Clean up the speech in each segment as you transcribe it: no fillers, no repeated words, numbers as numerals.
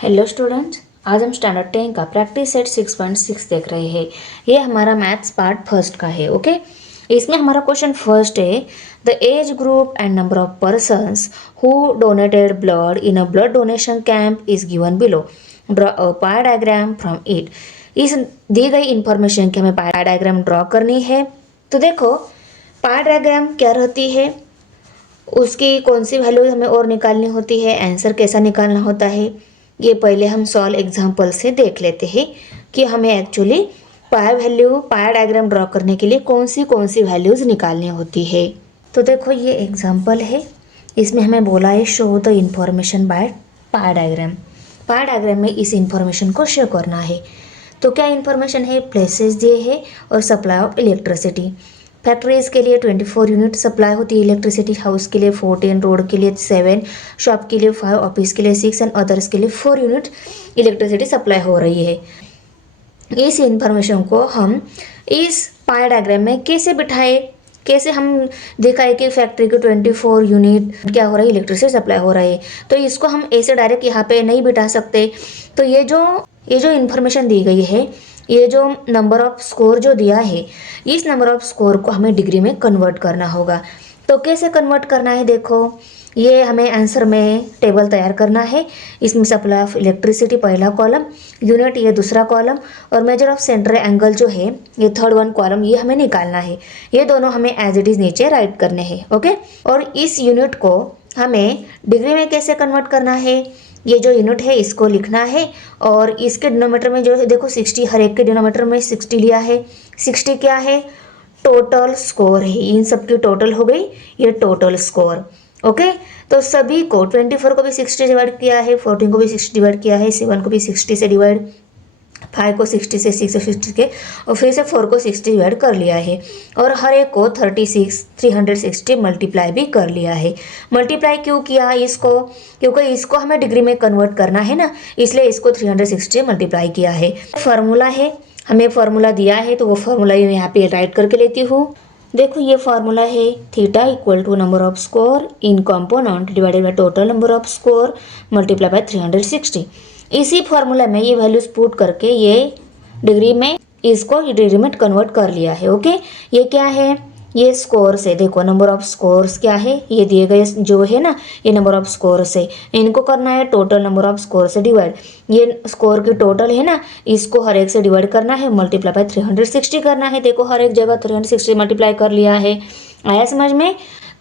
Hello students, आज हम standard 10 का प्रैक्टिस सेट 6.6 देख रहे हैं। ये हमारा मैथ्स पार्ट फर्स्ट का है। ओके, इसमें हमारा क्वेश्चन फर्स्ट है, the age group and number of persons who donated blood in a blood donation camp is given below. Draw a pi diagram from it. इस दी गई इंफॉर्मेशन की हमें पाई diagram draw करनी है। तो देखो, पाई डायग्राम क्या रहती है, उसकी कौन सी वैल्यू हमें और निकालनी होती है, आंसर कैसा निकालना होता है, ये पहले हम सॉल्व एग्जाम्पल से देख लेते हैं कि हमें एक्चुअली पाया डायग्राम ड्रॉ करने के लिए कौन सी वैल्यूज़ निकालनी होती है। तो देखो, ये एग्जाम्पल है, इसमें हमें बोला है शो द इंफॉर्मेशन बाय पाया डायग्राम। पाया डायग्राम में इस इंफॉर्मेशन को शो करना है। तो क्या इंफॉर्मेशन है, प्लेसेस दिए है और सप्लाई ऑफ इलेक्ट्रिसिटी। फैक्ट्रीज के लिए 24 यूनिट सप्लाई होती है इलेक्ट्रिसिटी, हाउस के लिए 14, रोड के लिए 7, शॉप के लिए 5, ऑफिस के लिए 6 एंड अदर्स के लिए 4 यूनिट इलेक्ट्रिसिटी सप्लाई हो रही है। इस इंफॉर्मेशन को हम इस पाया डायग्राम में कैसे बिठाए, कैसे हम दिखाए कि फैक्ट्री के 24 यूनिट क्या हो रहा है, इलेक्ट्रिसिटी सप्लाई हो रहा है। तो इसको हम ऐसे डायरेक्ट यहाँ पे नहीं बिठा सकते। तो ये जो इंफॉर्मेशन दी गई है, ये जो नंबर ऑफ स्कोर जो दिया है, इस नंबर ऑफ स्कोर को हमें डिग्री में कन्वर्ट करना होगा। तो कैसे कन्वर्ट करना है, देखो, ये हमें आंसर में टेबल तैयार करना है। इसमें सप्लाई ऑफ इलेक्ट्रिसिटी पहला कॉलम, यूनिट ये दूसरा कॉलम, और मेजर ऑफ सेंटर एंगल जो है ये थर्ड वन कॉलम, ये हमें निकालना है। ये दोनों हमें एज इट इज़ नीचे राइट करने हैं। ओके, और इस यूनिट को हमें डिग्री में कैसे कन्वर्ट करना है, ये जो यूनिट है इसको लिखना है। और इसके डिनोमीटर में जो है, देखो 60, हर एक के डिनोमीटर में 60 लिया है। 60 क्या है, टोटल स्कोर है, इन सब की टोटल हो गई ये टोटल स्कोर। ओके, तो सभी को 24 को भी 60 डिवाइड किया है, 14 को भी 60 डिवाइड किया है, 7 को भी 60 से डिवाइड, 5 को 60 से, 6 से 60 के, और फिर से 4 को 60 डिवाइड कर लिया है। और हर एक को 360 मल्टीप्लाई भी कर लिया है। मल्टीप्लाई क्यों किया इसको, क्योंकि इसको हमें डिग्री में कन्वर्ट करना है ना, इसलिए इसको 360 मल्टीप्लाई किया है। फार्मूला है, हमें फार्मूला दिया है, तो वो फार्मूला यहाँ पे राइट करके लेती हूँ। देखो, ये फार्मूला है theta equal to number of score in component divided by total number of score multiply by 360। इसी फार्मूला में ये वैल्यूज पुट करके ये डिग्री में इसको डिग्री में कन्वर्ट कर लिया है। ओके, ये क्या है, ये स्कोर्स है। देखो, नंबर ऑफ स्कोर्स क्या है, ये दिए गए जो है ना, ये नंबर ऑफ स्कोर्स है। इनको करना है टोटल नंबर ऑफ स्कोर से डिवाइड, ये स्कोर की टोटल है ना, इसको हर एक से डिवाइड करना है, मल्टीप्लाई बाय 360 करना है। देखो, हर एक जगह 360 मल्टीप्लाई कर लिया है। आया समझ में।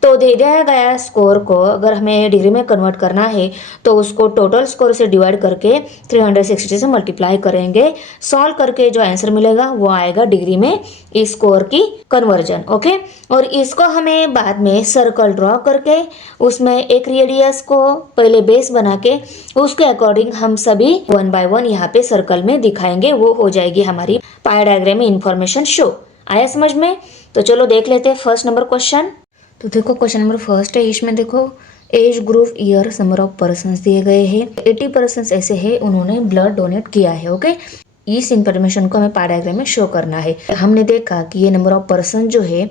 तो दे दिया गया स्कोर को अगर हमें डिग्री में कन्वर्ट करना है, तो उसको टोटल स्कोर से डिवाइड करके 360 से मल्टीप्लाई करेंगे। सॉल्व करके जो आंसर मिलेगा वो आएगा डिग्री में इस स्कोर की कन्वर्जन। ओके, और इसको हमें बाद में सर्कल ड्रॉ करके उसमें एक रेडियस को पहले बेस बना के उसके अकॉर्डिंग हम सभी 1 बाय 1 यहाँ पे सर्कल में दिखाएंगे। वो हो जाएगी हमारी पाई डायग्राम में इंफॉर्मेशन शो। आया समझ में। तो चलो देख लेते हैं फर्स्ट नंबर क्वेश्चन। तो देखो, क्वेश्चन नंबर फर्स्ट है, इसमें देखो age group year number of persons दिए गए हैं। 80 पर्सन्स ऐसे हैं उन्होंने ब्लड डोनेट किया है। ओके, इस इंफॉर्मेशन को हमें पाई डायग्राम में शो करना है। हमने देखा कि ये नंबर ऑफ पर्सन जो है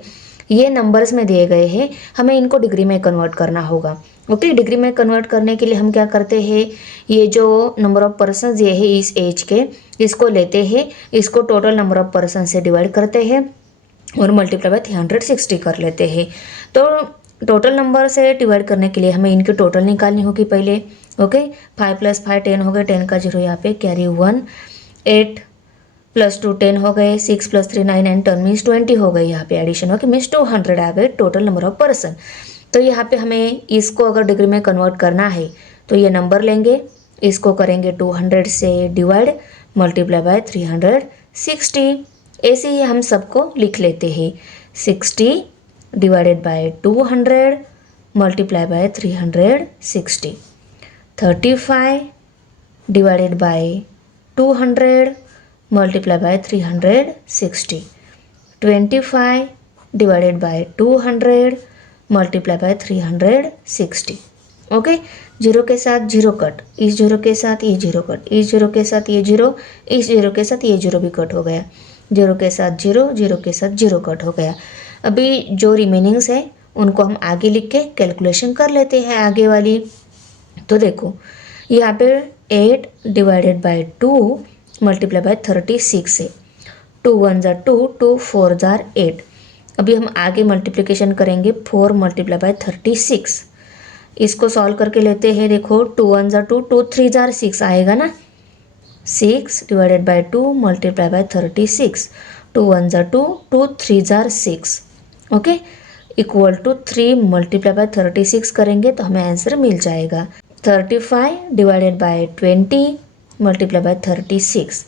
ये नंबर्स में दिए गए हैं, हमें इनको डिग्री में कन्वर्ट करना होगा। ओके, डिग्री में कन्वर्ट करने के लिए हम क्या करते हैं, ये जो नंबर ऑफ पर्सन ये है इस एज के, इसको लेते हैं, इसको टोटल नंबर ऑफ पर्सन से डिवाइड करते हैं और मल्टीप्लाई बाय 360 कर लेते हैं। तो टोटल नंबर से डिवाइड करने के लिए हमें इनकी टोटल निकालनी होगी पहले। ओके, 5 + 5 10 हो गए, 10 का 0 यहाँ पे कैरी 1, 8 + 2 10 हो गए, 6 + 3 9 एंड 10 मीन्स 20 हो गई। यहाँ पे एडिशन होगी मीन्स 200 आ गए टोटल नंबर ऑफ पर्सन। तो यहाँ पे हमें इसको अगर डिग्री में कन्वर्ट करना है तो ये नंबर लेंगे, इसको करेंगे 200 से डिवाइड, मल्टीप्लाई बाय 360। ऐसे ही हम सबको लिख लेते हैं, 60 divided bye 200 multiply by 360, 35 divided bye 200 multiply by 360, 25 divided by 200 multiply by 360। Okay, zero के साथ जीरो कट, इस जीरो के साथ ये जीरो कट, इस जीरो के साथ ये जीरो, इस जीरो के साथ ये जीरो भी कट हो गया, जीरो के साथ जीरो, जीरो के साथ जीरो कट हो गया। अभी जो रिमेनिंग्स है उनको हम आगे लिख के कैलकुलेशन कर लेते हैं आगे वाली। तो देखो, यहाँ पे 8 डिवाइडेड बाय 2 मल्टीप्लाई बाय 36 है। 2 1 जार 2, 2 4 जार 8। अभी हम आगे मल्टीप्लिकेशन करेंगे 4 मल्टीप्लाई बाय 36। इसको सॉल्व करके लेते हैं। देखो 2 1 जार 2, 2 3 जार 6 आएगा ना। 6 डिवाइडेड बाय 2 मल्टीप्लाई बाय 36। 2 1 जार 2, 2 3 जार 6, okay, equal to 3 multiply by 36 करेंगे तो हमें आंसर मिल जाएगा 35 डिवाइडेड बाय 20 मल्टीप्लाई बाय 36।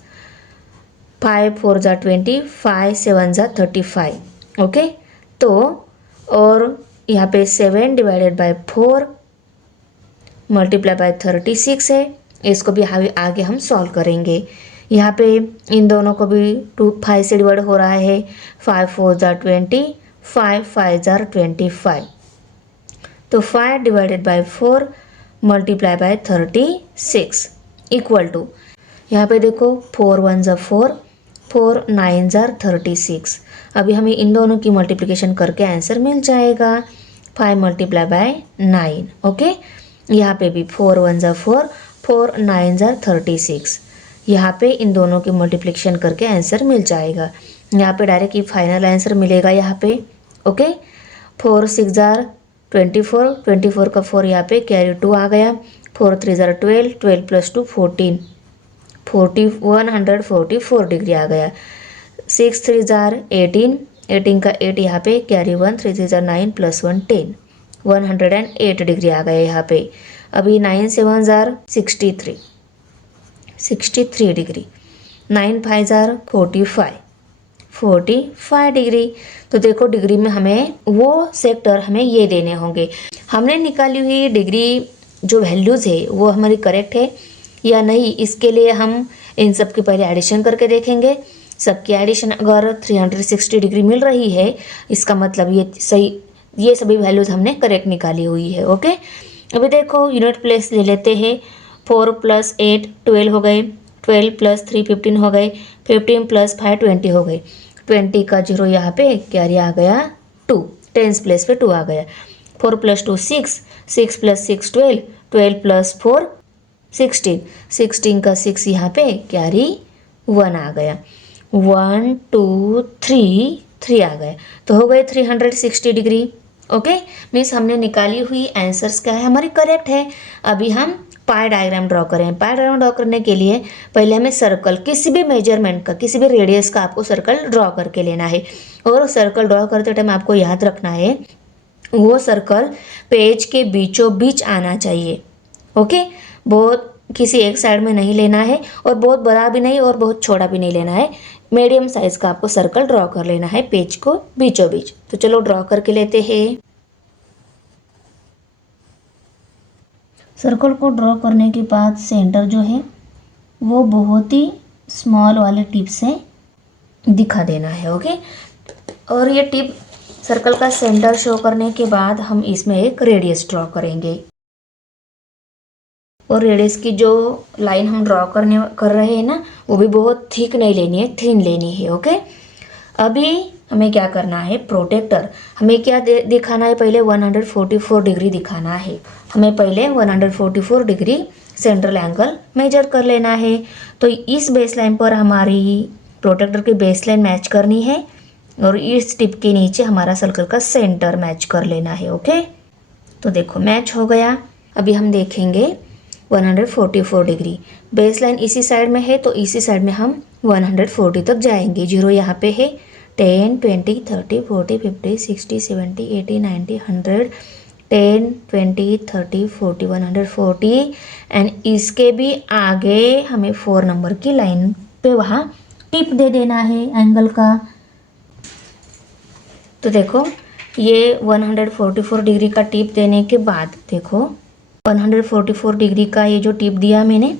5 4 जार 20, 5 7 जार 35, ओके। तो और यहाँ पे 7 डिवाइडेड बाय 4 मल्टीप्लाई बाय 36 है। इसको भी आगे हम सॉल्व करेंगे। यहाँ पे इन दोनों को भी 2 5 से डिवाइड हो रहा है। 5 4 जार 20, 5 5 जार 25। तो 5 divided by 4 multiply by 36 equal to, यहाँ पे देखो 4 1 जार 4, 4 9 जार 36। अभी हमें इन दोनों की मल्टीप्लिकेशन करके आंसर मिल जाएगा 5 मल्टीप्लाई बाय 9, ओके। यहाँ पे भी 4 1 जार 4, 4 9 जार 36। यहाँ पे इन दोनों की मल्टीप्लिकेशन करके आंसर मिल जाएगा। यहाँ पे डायरेक्ट ये फाइनल आंसर मिलेगा यहाँ पे, ओके। 4 6 जार 24, 24 का 4 यहाँ पे कैरी 2 आ गया। 4 3 जार 12, 12 प्लस 2 14, 144 डिग्री आ गया। 6 3 जार 18, 18 का 8 यहाँ पे कैरी 1, 3 3 जार 9 प्लस 1 10, 108 डिग्री आ गया यहाँ पे। अभी 9 7 जार 63, 63 डिग्री। 9 5 jar 45, 45 degree. तो देखो डिग्री में हमें वो सेक्टर हमें ये देने होंगे। हमने निकाली हुई डिग्री जो वैल्यूज़ है वो हमारी करेक्ट है या नहीं, इसके लिए हम इन सब के पहले एडिशन करके देखेंगे। सबकी एडिशन अगर 360 डिग्री मिल रही है, इसका मतलब ये सही, ये सभी वैल्यूज़ हमने करेक्ट निकाली हुई है, ओके। अभी देखो यूनिट प्लेस ले लेते हैं। 4 प्लस 8 12 हो गए, 12 प्लस 3 15 हो गए, 15 प्लस 5 20 हो गए। 20 का 0 यहाँ पे कैरी आ गया 2, 10 प्लेस पे 2 आ गया। 4 प्लस 2 6, 6 प्लस 6 12, 12 प्लस 4 16, 16 का 6 यहाँ पे कैरी 1 आ गया। 1 2 3 3 आ गए, तो हो गए 360 डिग्री, ओके। मीन्स हमने निकाली हुई आंसर्स क्या है, हमारी करेक्ट है। अभी हम पाई डायग्राम ड्रॉ करें। पाई डायग्राम ड्रॉ करने के लिए पहले हमें सर्कल, किसी भी मेजरमेंट का, किसी भी रेडियस का आपको सर्कल ड्रॉ करके लेना है। और सर्कल ड्रॉ करते टाइम आपको याद रखना है वो सर्कल पेज के बीचों बीच आना चाहिए, ओके। बहुत किसी एक साइड में नहीं लेना है और बहुत बड़ा भी नहीं और बहुत छोटा भी नहीं लेना है। मीडियम साइज का आपको सर्कल ड्रॉ कर लेना है पेज को बीचों बीच। तो चलो ड्रॉ करके लेते हैं। सर्कल को ड्रॉ करने के बाद सेंटर जो है वो बहुत ही स्मॉल वाले टिप से दिखा देना है, ओके। और ये टिप सर्कल का सेंटर शो करने के बाद हम इसमें एक रेडियस ड्रॉ करेंगे। और रेडियस की जो लाइन हम ड्रॉ कर रहे हैं ना, वो भी बहुत थिक नहीं लेनी है, थिन लेनी है, ओके। अभी हमें क्या करना है, प्रोटेक्टर हमें क्या दिखाना है, पहले 144 डिग्री दिखाना है। हमें पहले 144 डिग्री सेंट्रल एंगल मेजर कर लेना है। तो इस बेस लाइन पर हमारी प्रोटेक्टर की बेस लाइन मैच करनी है और इस टिप के नीचे हमारा सर्कल का सेंटर मैच कर लेना है, ओके। तो देखो मैच हो गया। अभी हम देखेंगे 144 डिग्री, बेस लाइन इसी साइड में है तो इसी साइड में हम 140 तक जाएंगे। 0 यहाँ पे है, 10 20 30 40 50 60 70 80 90 100, 10 20 30 40 140। एंड इसके भी आगे हमें 4 नंबर की लाइन पे वहाँ टिप दे देना है एंगल का। तो देखो ये 144 डिग्री का टिप देने के बाद देखो 144 डिग्री का ये जो टिप दिया मैंने,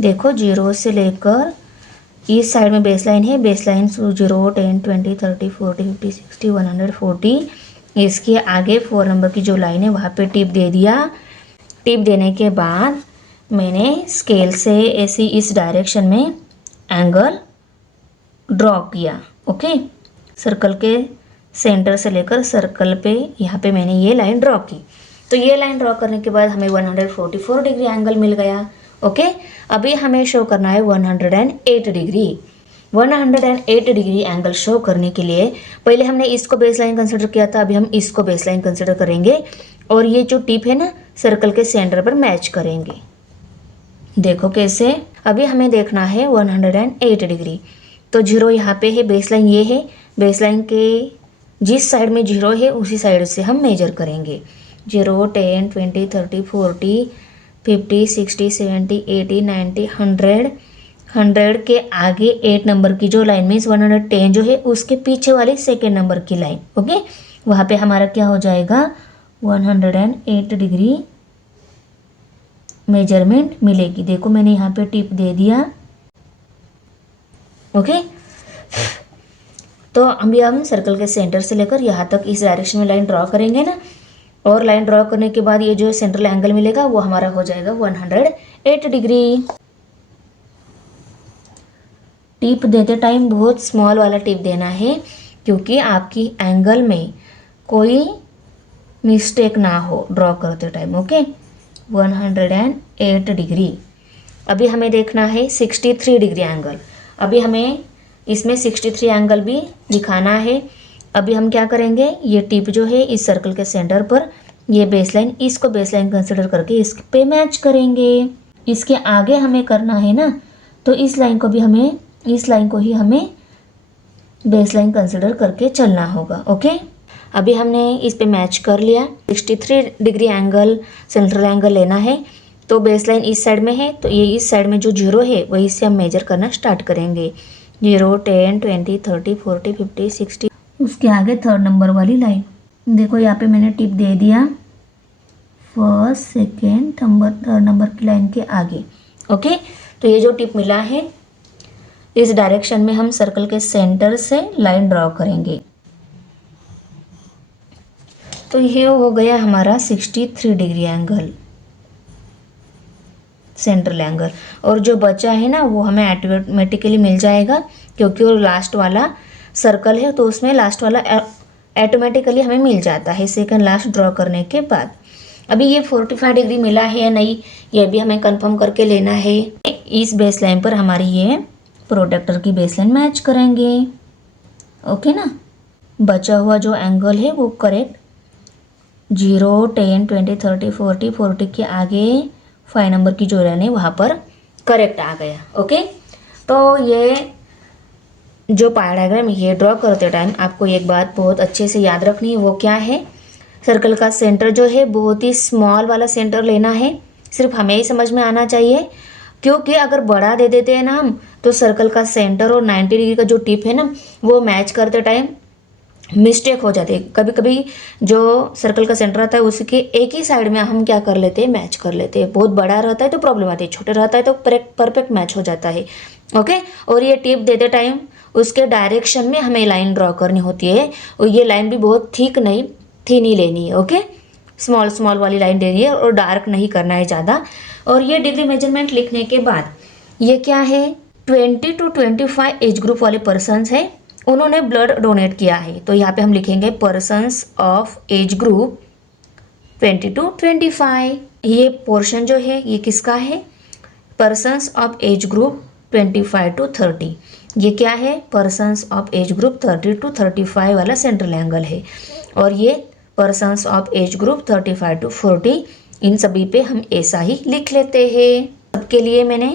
देखो 0 से लेकर इस साइड में बेस लाइन है, बेस लाइन 0 10 20 30 40 50 60 140। इसके आगे 4 नंबर की जो लाइन है वहाँ पे टिप दे दिया। टिप देने के बाद मैंने स्केल से ऐसे इस डायरेक्शन में एंगल ड्रॉ किया, ओके। सर्कल के सेंटर से लेकर सर्कल पे यहाँ पे मैंने ये लाइन ड्रॉ की। तो ये लाइन ड्रॉ करने के बाद हमें 144 डिग्री एंगल मिल गया। ओके, अभी हमें शो करना है 108 डिग्री। 108 डिग्री एंगल शो करने के लिए पहले हमने इसको बेस लाइन कंसिडर किया था, अभी हम इसको बेस लाइन कंसिडर करेंगे और ये जो टिप है ना सर्कल के सेंटर पर मैच करेंगे। देखो कैसे, अभी हमें देखना है 108 डिग्री। तो जीरो यहाँ पे है, बेस लाइन ये है, बेस लाइन के जिस साइड में जीरो है उसी साइड से हम मेजर करेंगे। 0, 10, 20, 30, 40, 50, 60, 70, 80, 90, 100। 100 के आगे 8 नंबर की जो लाइन मीन्स 110 जो है उसके पीछे वाली सेकेंड नंबर की लाइन। ओके, वहाँ पे हमारा क्या हो जाएगा 108 डिग्री मेजरमेंट मिलेगी। देखो मैंने यहाँ पे टिप दे दिया। ओके, तो अभी हम सर्कल के सेंटर से लेकर यहाँ तक इस डायरेक्शन में लाइन ड्रॉ करेंगे ना, और लाइन ड्रॉ करने के बाद ये जो सेंट्रल एंगल मिलेगा वो हमारा हो जाएगा 108 डिग्री। टिप देते टाइम बहुत स्मॉल वाला टिप देना है क्योंकि आपकी एंगल में कोई मिस्टेक ना हो ड्रॉ करते टाइम। Okay, 108 degree. अभी हमें देखना है 63 डिग्री एंगल। अभी हमें इसमें 63 एंगल भी दिखाना है। अभी हम क्या करेंगे, ये टिप जो है इस सर्कल के सेंटर पर, ये बेसलाइन, इसको बेसलाइन कंसिडर करके इस पे मैच करेंगे। इसके आगे हमें करना है ना, तो इस लाइन को ही हमें बेसलाइन कंसिडर करके चलना होगा। ओके, अभी हमने इस पे मैच कर लिया। 63 डिग्री एंगल सेंट्रल एंगल लेना है, तो बेसलाइन इस साइड में है, तो ये इस साइड में जो जीरो है वहीं से हम मेजर करना स्टार्ट करेंगे। 0, 10, 20, 30, 40, 50, 60, उसके आगे थर्ड नंबर वाली लाइन। देखो यहाँ पे मैंने टिप दे दिया फर्स्ट, सेकेंड, थर्ड नंबर की लाइन के आगे। ओके, तो ये जो टिप मिला है इस डायरेक्शन में हम सर्कल के सेंटर से लाइन ड्रॉ करेंगे। तो ये हो गया हमारा 63 डिग्री एंगल सेंट्रल एंगल, और जो बचा है ना वो हमें ऑटोमेटिकली मिल जाएगा क्योंकि वो लास्ट वाला सर्कल है, तो उसमें लास्ट वाला ऑटोमेटिकली हमें मिल जाता है सेकंड लास्ट ड्रॉ करने के बाद। अभी ये 45 डिग्री मिला है या नहीं ये भी हमें कंफर्म करके लेना है। इस बेस लाइन पर हमारी ये प्रोडक्टर की बेस लाइन मैच करेंगे। ओके ना, बचा हुआ जो एंगल है वो करेक्ट 0, 10, 20, 30, 40, 40 के आगे 5 नंबर की जो लाइन है वहाँ पर करेक्ट आ गया। ओके, तो ये जो पाई डायग्राम ये ड्रॉ करते टाइम आपको एक बात बहुत अच्छे से याद रखनी है, वो क्या है, सर्कल का सेंटर जो है बहुत ही स्मॉल वाला सेंटर लेना है। सिर्फ हमें ही समझ में आना चाहिए, क्योंकि अगर बड़ा दे देते हैं ना हम तो सर्कल का सेंटर और 90 डिग्री का जो टिप है ना वो मैच करते टाइम मिस्टेक हो जाती है। कभी कभी जो सर्कल का सेंटर रहता है उसके एक ही साइड में हम क्या कर लेते हैं, मैच कर लेते हैं। बहुत बड़ा रहता है तो प्रॉब्लम आती है, छोटे रहता है तो परफेक्ट मैच हो जाता है। ओके, और ये टिप देते टाइम उसके डायरेक्शन में हमें लाइन ड्रॉ करनी होती है, और ये लाइन भी बहुत थिक नहीं, थीन ही लेनी है। ओके, स्मॉल वाली लाइन लेनी है और डार्क नहीं करना है ज़्यादा। और ये डिग्री मेजरमेंट लिखने के बाद ये क्या है, 20 to 25 एज ग्रुप वाले पर्सन्स है, उन्होंने ब्लड डोनेट किया है। तो यहाँ पे हम लिखेंगे persons of age group 20 to 25। ये पोर्शन जो है ये किसका है, persons of age group 25 to 30। ये क्या है, persons of age group 30 to 35 वाला सेंट्रल एंगल है। और ये persons of age group 35 to 40, इन सभी पे हम ऐसा ही लिख लेते हैं। सबके लिए मैंने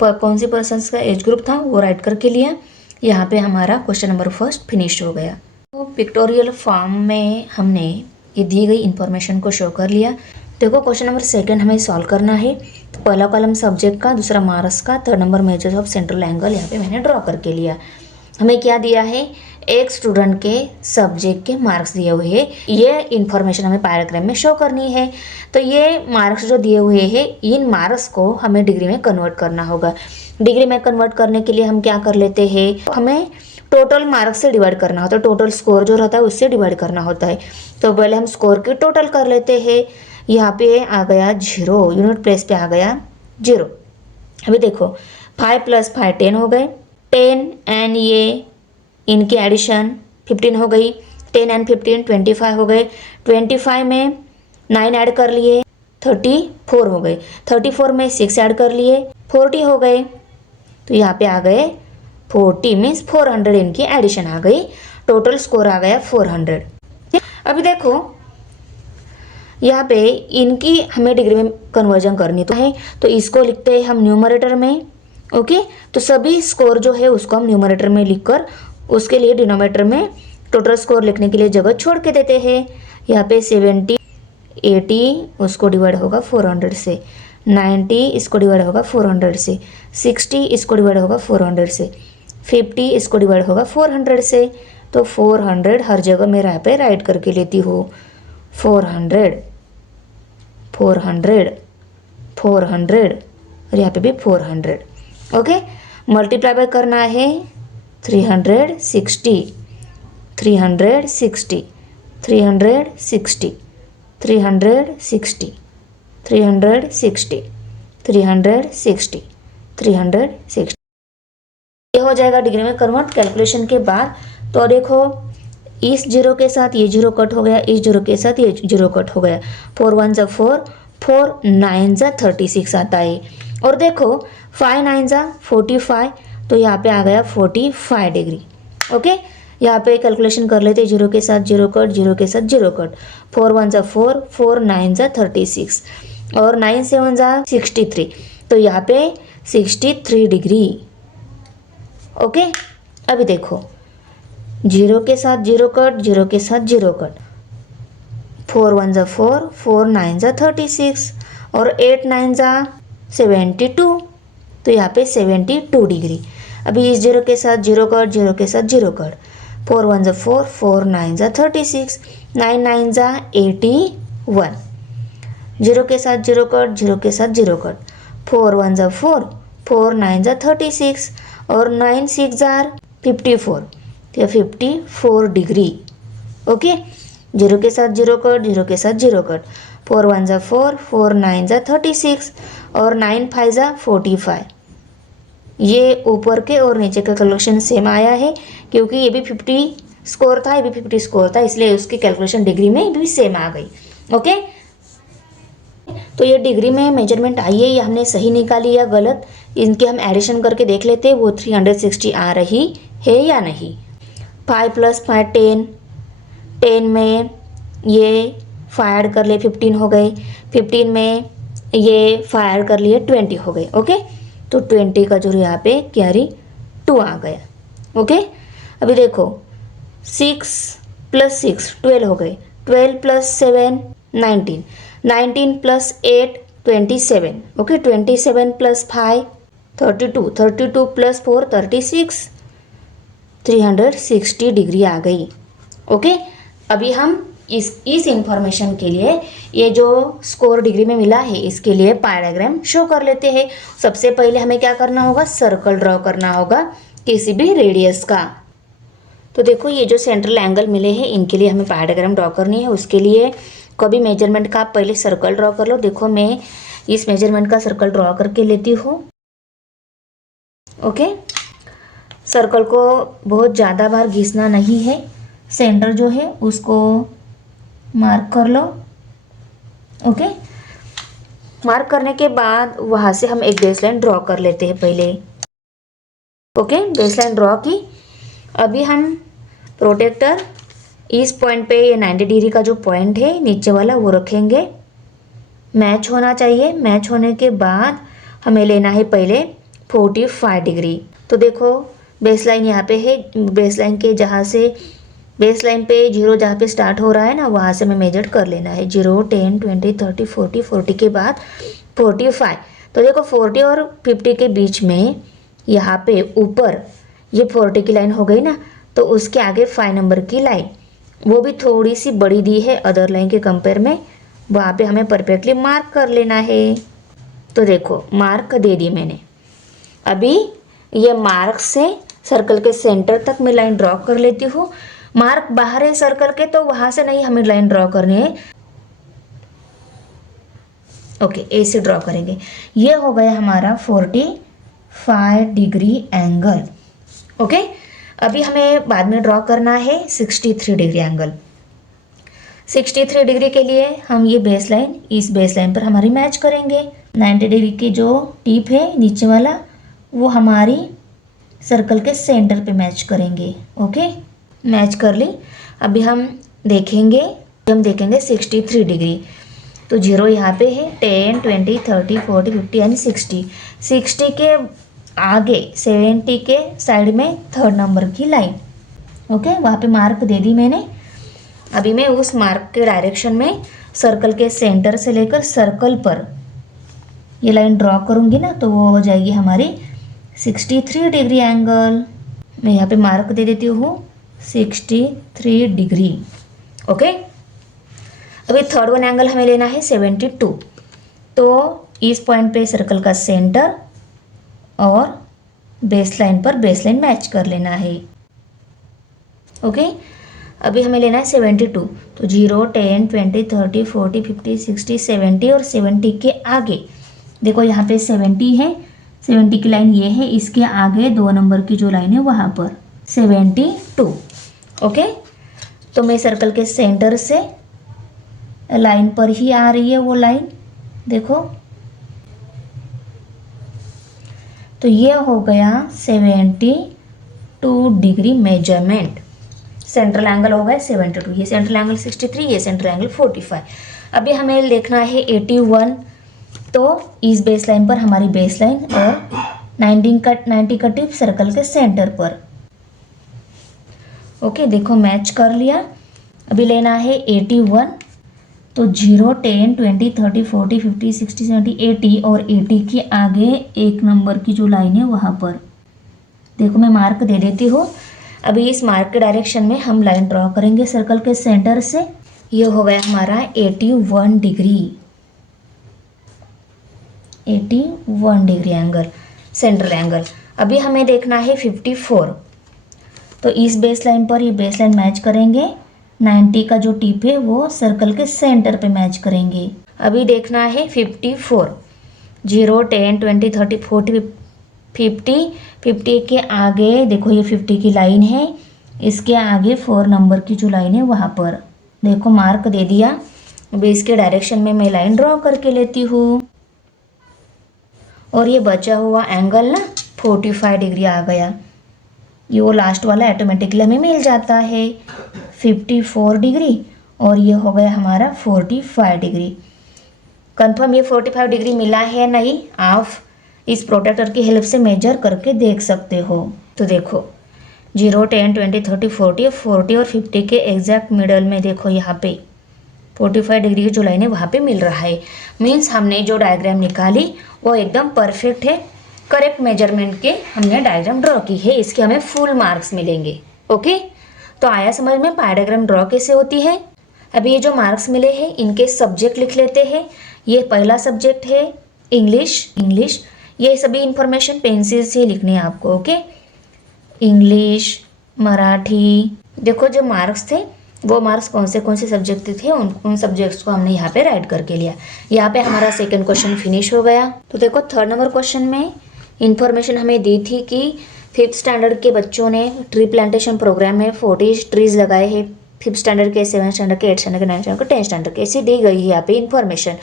कौन सी पर्सन्स का एज ग्रुप था वो राइट करके लिया। यहाँ पे हमारा क्वेश्चन नंबर फर्स्ट फिनिश हो गया। तो पिक्टोरियल फॉर्म में हमने ये दी गई इंफॉर्मेशन को शो कर लिया। देखो क्वेश्चन नंबर सेकंड हमें सॉल्व करना है। तो पहला कॉलम सब्जेक्ट का, दूसरा मार्क्स का, third number measures of central angle यहाँ पे मैंने ड्रॉ करके लिया। हमें क्या दिया है, एक स्टूडेंट के सब्जेक्ट के मार्क्स दिए हुए हैं, ये इन्फॉर्मेशन हमें पैराग्राफ में शो करनी है। तो ये मार्क्स जो दिए हुए हैं इन मार्क्स को हमें डिग्री में कन्वर्ट करना होगा। डिग्री में कन्वर्ट करने के लिए हम क्या कर लेते हैं, हमें टोटल मार्क्स से डिवाइड करना होता है, टोटल स्कोर जो रहता है उससे डिवाइड करना होता है। तो पहले हम स्कोर की टोटल कर लेते हैं। यहाँ पे आ गया 0, यूनिट प्लेस पे आ गया 0। अभी देखो 5 + 5 10 हो गए, 10 एंड ये इनकी एडिशन 15 हो गई, 10 एंड 15 25 हो गए। 25 में 9 ऐड कर लिए 34 हो गए, 34 में 6 ऐड कर लिए 40 हो गए। तो यहाँ पे आ गए 40 मीन्स 400 इनकी एडिशन आ गई, टोटल स्कोर आ गया 400। अभी देखो यहाँ पे इनकी हमें डिग्री में कन्वर्जन करनी तो है, तो इसको लिखते हैं हम न्यूमरेटर में। ओके, तो सभी स्कोर जो है उसको हम न्यूमरेटर में लिखकर उसके लिए डिनोमिनेटर में टोटल स्कोर लिखने के लिए जगह छोड़ के देते हैं। यहाँ पे 70 80 उसको डिवाइड होगा 400 से, 90 इसको डिवाइड होगा 400 से, 60 इसको डिवाइड होगा 400 से, 50 इसको डिवाइड होगा 400 से। तो 400 हर जगह मैं यहाँ पे राइट करके लेती हूँ, 400 400 400 और यहाँ पे भी 400। ओके, मल्टीप्लाई बाय करना है 360 360 360 360 360 360 360 ये हो जाएगा डिग्री में कन्वर्ट कैलकुलेशन के बाद। तो देखो इस जीरो के साथ ये जीरो कट हो गया, इस जीरो के साथ ये जीरो कट हो गया, 4 1 जा 4, 4 9 जा 36 आता है। और देखो 5 9 जा 45, तो यहाँ पे आ गया 45 डिग्री। ओके, यहाँ पे कैलकुलेशन कर लेते, जीरो के साथ जीरो कट, जीरो के साथ जीरो कट, 4 1 जा 4, 4 9 जा 36 और 9 7 जा 63, तो यहाँ पे 63 डिग्री। ओके, अभी देखो जीरो के साथ जीरो कट, जीरो के साथ जीरो कट, 4 1 जा 4, 4 9 जा 36 और 8 9 जा 72, तो यहाँ पे 72 डिग्री। अभी इस जीरो के साथ जीरो कट, जीरो के साथ जीरो कट, 4 1 जा 4, 4 9 जा 36, 9 9 जा 81, जीरो के साथ जीरो कट, जीरो के साथ जीरो कट, 4 1 जा 4, 4 9 जा 36 और 9 6 जा 54, तो 54 डिग्री। ओके, जीरो के साथ जीरो कट, जीरो के साथ जीरो कट, 4 1 जा 4, 4 9 जा 36 और 9 5 जा 45। ये ऊपर के और नीचे का कैलकुलेशन सेम आया है, क्योंकि ये भी 50 स्कोर था, ये भी 50 स्कोर था, इसलिए उसकी कैलकुलेशन डिग्री में भी सेम आ गई। ओके, तो ये डिग्री में मेजरमेंट आई है, ये हमने सही निकाली या गलत, इनके हम एडिशन करके देख लेते हैं वो 360 आ रही है या नहीं। 5 + 5 10, 10 में ये 5 ऐड कर लिए 15 हो गए, 15 में ये 5 ऐड कर लिए 20 हो गए। ओके, तो 20 का जो यहाँ पे कैरी 2 आ गया। ओके, अभी देखो 6 + 6 12 हो गए, 12 + 7 19, 19 + 8 27। ओके, 27 + 5 32, 32 + 4 36, 360 डिग्री आ गई। ओके, अभी हम इस इंफॉर्मेशन के लिए ये जो स्कोर डिग्री में मिला है इसके लिए पाई डायग्राम शो कर लेते हैं। सबसे पहले हमें क्या करना होगा, सर्कल ड्रॉ करना होगा किसी भी रेडियस का। तो देखो ये जो सेंट्रल एंगल मिले हैं इनके लिए हमें पाई डायग्राम ड्रॉ करनी है। उसके लिए कभी मेजरमेंट का आप पहले सर्कल ड्रॉ कर लो। देखो मैं इस मेजरमेंट का सर्कल ड्रॉ करके लेती हूँ। ओके, सर्कल को बहुत ज़्यादा बार घिसना नहीं है, सेंटर जो है उसको मार्क कर लो। ओके, मार्क करने के बाद वहाँ से हम एक बेसलाइन ड्रॉ कर लेते हैं पहले। ओके, बेसलाइन ड्रॉ की। अभी हम प्रोटेक्टर इस पॉइंट पे, ये 90 डिग्री का जो पॉइंट है नीचे वाला वो रखेंगे, मैच होना चाहिए। मैच होने के बाद हमें लेना है पहले 45 डिग्री। तो देखो बेसलाइन यहाँ पे है, बेसलाइन के जहाँ से बेसलाइन पे जीरो जहाँ पे स्टार्ट हो रहा है ना वहाँ से हमें मेजर कर लेना है। 0 10 20 30 40, 40 के बाद 45। तो देखो 40 और 50 के बीच में यहाँ पे ऊपर ये 40 की लाइन हो गई ना, तो उसके आगे 5 नंबर की लाइन वो भी थोड़ी सी बड़ी दी है अदर लाइन के कंपेयर में, वहाँ पे हमें परफेक्टली मार्क कर लेना है। तो देखो मार्क दे दी मैंने। अभी ये मार्क से सर्कल के सेंटर तक मैं लाइन ड्रॉ कर लेती हूँ। मार्क बाहर है सर्कल के, तो वहाँ से नहीं हमें लाइन ड्रॉ करनी है। ओके, ऐसे ड्रॉ करेंगे। ये हो गया हमारा 45 डिग्री एंगल। ओके, अभी हमें बाद में ड्रॉ करना है 63 डिग्री एंगल। 63 डिग्री के लिए हम ये बेस लाइन इस बेस लाइन पर हमारी मैच करेंगे। 90 डिग्री की जो टिप है नीचे वाला वो हमारी सर्कल के सेंटर पे मैच करेंगे। ओके, मैच कर ली। अभी हम देखेंगे 63 डिग्री। तो 0 यहाँ पे है, 10, 20, 30, 40, 50 यानी 60। 60 के आगे 70 के साइड में थर्ड नंबर की लाइन। ओके, वहाँ पे मार्क दे दी मैंने। अभी मैं उस मार्क के डायरेक्शन में सर्कल के सेंटर से लेकर सर्कल पर ये लाइन ड्रॉ करूँगी ना, तो वो हो जाएगी हमारी 63 डिग्री एंगल। मैं यहाँ पे मार्क दे देती हूँ 63 डिग्री। ओके, अभी थर्ड वन एंगल हमें लेना है 72। तो इस पॉइंट पे सर्कल का सेंटर और बेस लाइन पर बेस लाइन मैच कर लेना है। ओके, अभी हमें लेना है 72। तो 0, 10, 20, 30, 40, 50, 60, 70 और 70 के आगे देखो यहाँ पे 70 है, 70 की लाइन ये है, इसके आगे 2 नंबर की जो लाइन है वहाँ पर 72। ओके, तो मैं सर्कल के सेंटर से लाइन पर ही आ रही है वो लाइन, देखो। तो ये हो गया 72 डिग्री मेजरमेंट। सेंट्रल एंगल हो गया 72, ये सेंट्रल एंगल 63, ये सेंट्रल एंगल 45। अभी हमें देखना है 81। तो इस बेस लाइन पर हमारी बेस लाइन और 90 का टिप सर्कल के सेंटर पर। ओके, देखो मैच कर लिया। अभी लेना है 81। तो 0, 10, 20, 30, 40, 50, 60, 70, 80 और 80 के आगे 1 नंबर की जो लाइन है वहाँ पर देखो मैं मार्क दे देती हूँ। अभी इस मार्क के डायरेक्शन में हम लाइन ड्रॉ करेंगे सर्कल के सेंटर से। ये हो गया हमारा 81 degree, 81 degree angle, central angle. अभी हमें देखना है 54। तो इस बेस लाइन पर ये बेस लाइन मैच करेंगे, 90 का जो टिप है वो सर्कल के सेंटर पे मैच करेंगे। अभी देखना है 54। 0, 10, 20, 30, 40, 50 के आगे देखो ये 50 की लाइन है, इसके आगे 4 नंबर की जो लाइन है वहाँ पर देखो मार्क दे दिया। अभी इसके डायरेक्शन में मैं लाइन ड्रॉ करके लेती हूँ और ये बचा हुआ एंगल ना 45 डिग्री आ गया। ये वो लास्ट वाला ऑटोमेटिकली हमें मिल जाता है 54 डिग्री और ये हो गया हमारा 45 डिग्री। कंफर्म ये 45 डिग्री मिला है नहीं, आप इस प्रोट्रैक्टर की हेल्प से मेजर करके देख सकते हो। तो देखो 0, 10, 20, 30, 40 और 50 के एग्जैक्ट मिडल में देखो यहाँ पे 45 डिग्री की जो लाइन है वहाँ पे मिल रहा है। मीन्स हमने जो डायग्राम निकाली वो एकदम परफेक्ट है, करेक्ट मेजरमेंट के हमने डायग्राम ड्रॉ की है, इसके हमें फुल मार्क्स मिलेंगे। ओके, तो आया समझ में पाई डायग्राम ड्रॉ कैसे होती है। अभी ये जो मार्क्स मिले हैं इनके सब्जेक्ट लिख लेते हैं। ये पहला सब्जेक्ट है इंग्लिश। ये सभी इंफॉर्मेशन पेंसिल से लिखनी है आपको। Okay, English, Marathi. देखो जो मार्क्स थे वो मार्क्स कौन से सब्जेक्ट थे उन सब्जेक्ट्स को हमने यहाँ पे राइट करके लिया। यहाँ पे हमारा सेकंड क्वेश्चन फिनिश हो गया। तो देखो थर्ड नंबर क्वेश्चन में इंफॉर्मेशन हमें दी थी कि 5th स्टैंडर्ड के बच्चों ने ट्री प्लांटेशन प्रोग्राम में 40 ट्रीज लगाए हैं। 5th स्टैंडर्ड के, 7th स्टैंडर्ड के, 8th स्टैंडर्ड के, 9th स्टैंडर्ड के, 10th स्टैंडर्ड के, ऐसी दी गई है यहाँ पे इन्फॉर्मेशन।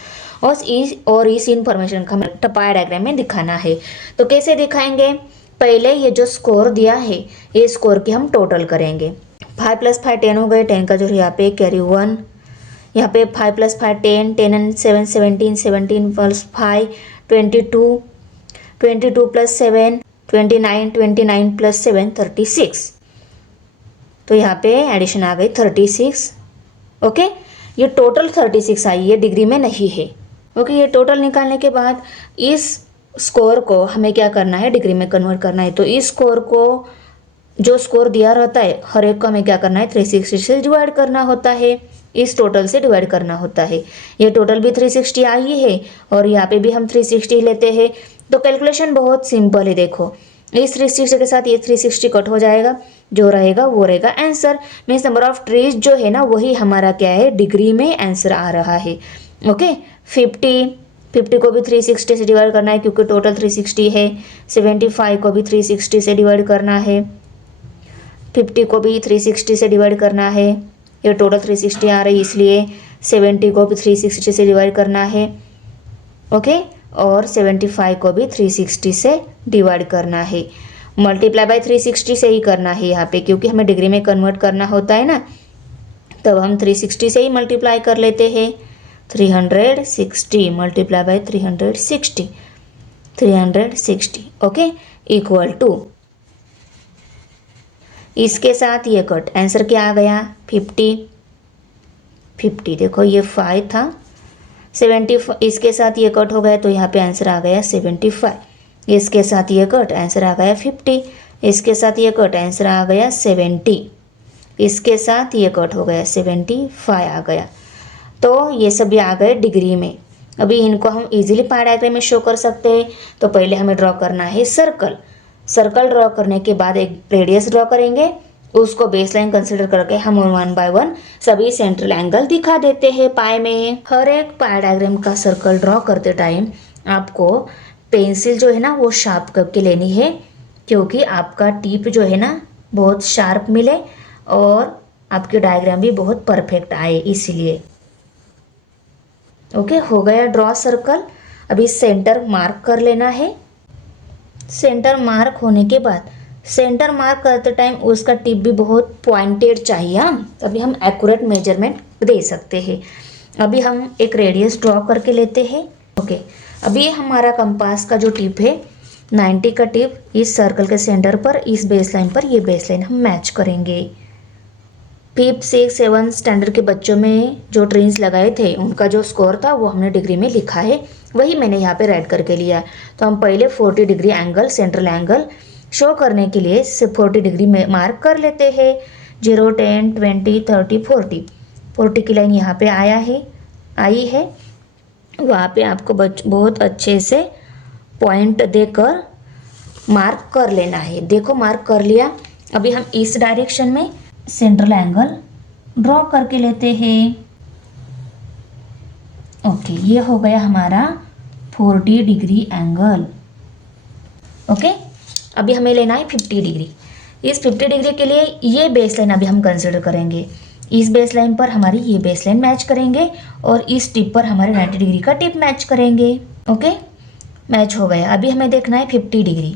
और इस इन्फॉर्मेशन का हमें टपाया डायग्राम में दिखाना है। तो कैसे दिखाएंगे, पहले ये जो स्कोर दिया है ये स्कोर की हम टोटल करेंगे। 5 + 5 10 हो गए, 10 का जो यहाँ पे कैरी 1, यहाँ पे 5 + 5 10, 10 and 7 17, 17 + 5 22, 22 + 7 29, 29 + 7 36। तो यहाँ पे एडिशन आ गई 36। ओके, ये टोटल 36 आई है, डिग्री में नहीं है। ओके, ये टोटल निकालने के बाद इस स्कोर को हमें क्या करना है, डिग्री में कन्वर्ट करना है। तो इस स्कोर को जो स्कोर दिया रहता है हर एक को हमें क्या करना है 360 से डिवाइड करना होता है, इस टोटल से डिवाइड करना होता है। ये टोटल भी 360 आई है और यहाँ पे भी हम 360 लेते हैं। तो कैलकुलेशन बहुत सिंपल है। देखो इस 360 के साथ ये 360 कट हो जाएगा, जो रहेगा वो रहेगा answer. Means number of trees जो है ना वही हमारा क्या है, डिग्री में आंसर आ रहा है। ओके, 50 को भी 360 से डिवाइड करना है क्योंकि टोटल 360 है। 75 को भी 360 से डिवाइड करना है, 50 को भी 360 से डिवाइड करना है, ये टोटल 360 आ रही है, इसलिए 70 को भी 360 से डिवाइड करना है, ओके, और 75 को भी 360 से डिवाइड करना है। मल्टीप्लाई बाय 360 से ही करना है यहाँ पे, क्योंकि हमें डिग्री में कन्वर्ट करना होता है ना, तब हम 360 से ही मल्टीप्लाई कर लेते हैं। 360 multiply by 360, 360, okay, equal to, इसके साथ ये कट, आंसर क्या आ गया 50, 50, देखो ये 5 था, 70, इसके साथ ये कट हो गया तो यहाँ पे आंसर आ गया 75, इसके साथ ये कट, आंसर आ गया 50, इसके साथ ये कट, आंसर आ गया 70, इसके साथ ये कट हो गया 75 आ गया। तो ये सभी आ गए डिग्री में। अभी इनको हम इजीली पाई डायग्राम में शो कर सकते हैं। तो पहले हमें ड्रॉ करना है सर्कल। सर्कल ड्रॉ करने के बाद एक रेडियस ड्रॉ करेंगे, उसको बेस लाइन कंसिडर करके हम 1 बाय 1 सभी सेंट्रल एंगल दिखा देते हैं पाई में। हर एक पाई डायग्राम का सर्कल ड्रॉ करते टाइम आपको पेंसिल जो है ना वो शार्प करके लेनी है, क्योंकि आपका टिप जो है ना बहुत शार्प मिले और आपकी डायग्राम भी बहुत परफेक्ट आए, इसीलिए। ओके, हो गया ड्रॉ सर्कल। अभी सेंटर मार्क कर लेना है। सेंटर मार्क होने के बाद सेंटर मार्क करते टाइम उसका टिप भी बहुत पॉइंटेड चाहिए, तभी हम एक्यूरेट मेजरमेंट दे सकते हैं। अभी हम एक रेडियस ड्रॉ करके लेते हैं। ओके, अभी हमारा कंपास का जो टिप है 90 का टिप इस सर्कल के सेंटर पर, इस बेस लाइन पर, ये बेस लाइन हम मैच करेंगे। 5th 6th 7th स्टैंडर्ड के बच्चों में जो ट्रेंस लगाए थे उनका जो स्कोर था वो हमने डिग्री में लिखा है, वही मैंने यहाँ पे राइट करके लिया। तो हम पहले 40 degree angle, central angle show करने के लिए 40 डिग्री में मार्क कर लेते हैं। 0, 10, 20, 30, 40, 40 की लाइन यहाँ पे आई है। वहाँ पे आपको बहुत अच्छे से पॉइंट देकर मार्क कर लेना है। देखो मार्क कर लिया। अभी हम इस डायरेक्शन में सेंट्रल एंगल ड्रॉ करके लेते हैं। ओके, ये हो गया हमारा 40 डिग्री एंगल। ओके, अभी हमें लेना है 50 डिग्री। इस 50 डिग्री के लिए ये बेस लाइन अभी हम कंसिडर करेंगे। इस बेस लाइन पर हमारी ये बेस लाइन मैच करेंगे और इस टिप पर हमारे 90 डिग्री का टिप मैच करेंगे। ओके, मैच हो गया। अभी हमें देखना है 50 डिग्री।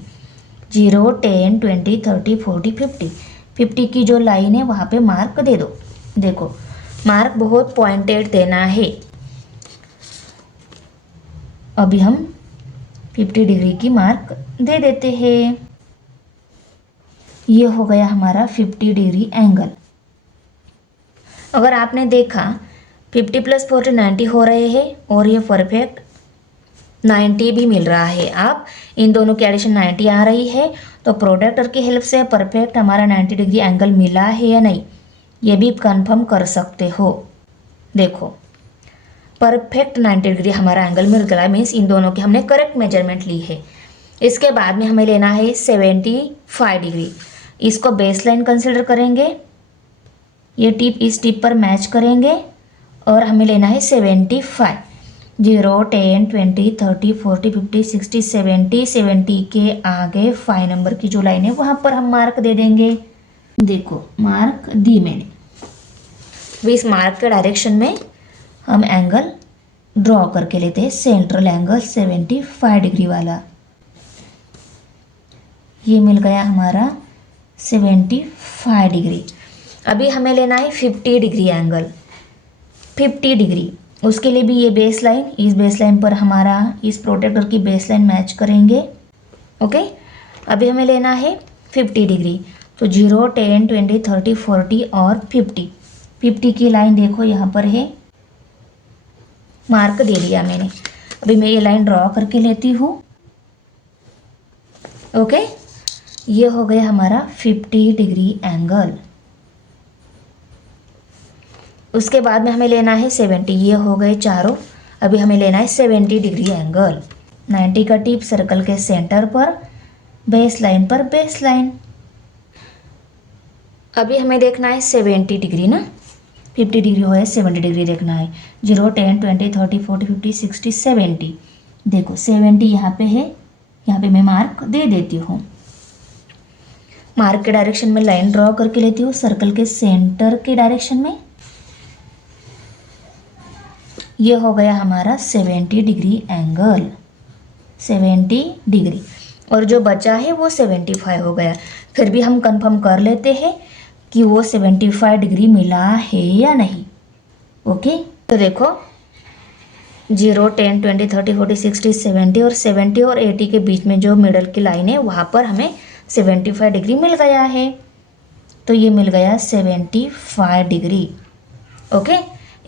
0, 10, 20, 30, 40, 50, 50 की जो लाइन है वहाँ पे मार्क दे दो। देखो मार्क बहुत पॉइंटेड देना है। अभी हम 50 डिग्री की मार्क दे देते हैं। ये हो गया हमारा 50 डिग्री एंगल। अगर आपने देखा 50 + 40 90 हो रहे हैं और ये परफेक्ट 90 भी मिल रहा है। आप इन दोनों की एडिशन 90 आ रही है, तो प्रोडक्टर की हेल्प से परफेक्ट हमारा 90 डिग्री एंगल मिला है या नहीं ये भी कंफर्म कर सकते हो। देखो परफेक्ट 90 डिग्री हमारा एंगल मिल गया, मीन्स इन दोनों की हमने करेक्ट मेजरमेंट ली है। इसके बाद में हमें लेना है 75 डिग्री। इसको बेस लाइन कंसिडर करेंगे, ये टिप इस टिप पर मैच करेंगे और हमें लेना है 75। 0, 10, 20, 30, 40, 50, 60, 70, 70 के आगे 5 नंबर की जो लाइन है वहाँ पर हम मार्क दे देंगे। देखो मार्क दी मैंने। अब इस मार्क के डायरेक्शन में हम एंगल ड्रॉ करके लेते हैं, सेंट्रल एंगल 75 डिग्री वाला। ये मिल गया हमारा 75 डिग्री। अभी हमें लेना है 50 डिग्री एंगल, 50 डिग्री। उसके लिए भी ये बेस लाइन, इस बेस लाइन पर हमारा इस प्रोटेक्टर की बेस लाइन मैच करेंगे। ओके, अभी हमें लेना है 50 डिग्री। तो 0, 10, 20, 30, 40 और 50, 50 की लाइन देखो यहाँ पर है, मार्क दे दिया मैंने। अभी मैं ये लाइन ड्रॉ करके लेती हूँ। ओके, ये हो गया हमारा 50 डिग्री एंगल। उसके बाद में हमें लेना है 70। ये हो गए चारों। अभी हमें लेना है 70 डिग्री एंगल। 90 का टिप सर्कल के सेंटर पर, बेस लाइन पर बेस लाइन। अभी हमें देखना है 70 डिग्री ना, 50 डिग्री हो है 70 डिग्री देखना है। 0, 10, 20, 30, 40, 50, 60, 70। देखो 70 यहाँ पे है, यहाँ पे मैं मार्क दे देती हूँ। मार्क के डायरेक्शन में लाइन ड्रॉ करके लेती हूँ सर्कल के सेंटर के डायरेक्शन में। ये हो गया हमारा 70 डिग्री एंगल, 70 डिग्री। और जो बचा है वो 75 हो गया। फिर भी हम कंफर्म कर लेते हैं कि वो 75 डिग्री मिला है या नहीं। ओके, तो देखो 0, 10, 20, 30, 40, 60, 70 और 70 और 80 के बीच में जो मिडल की लाइन है वहाँ पर हमें 75 डिग्री मिल गया है। तो ये मिल गया 75 डिग्री। ओके,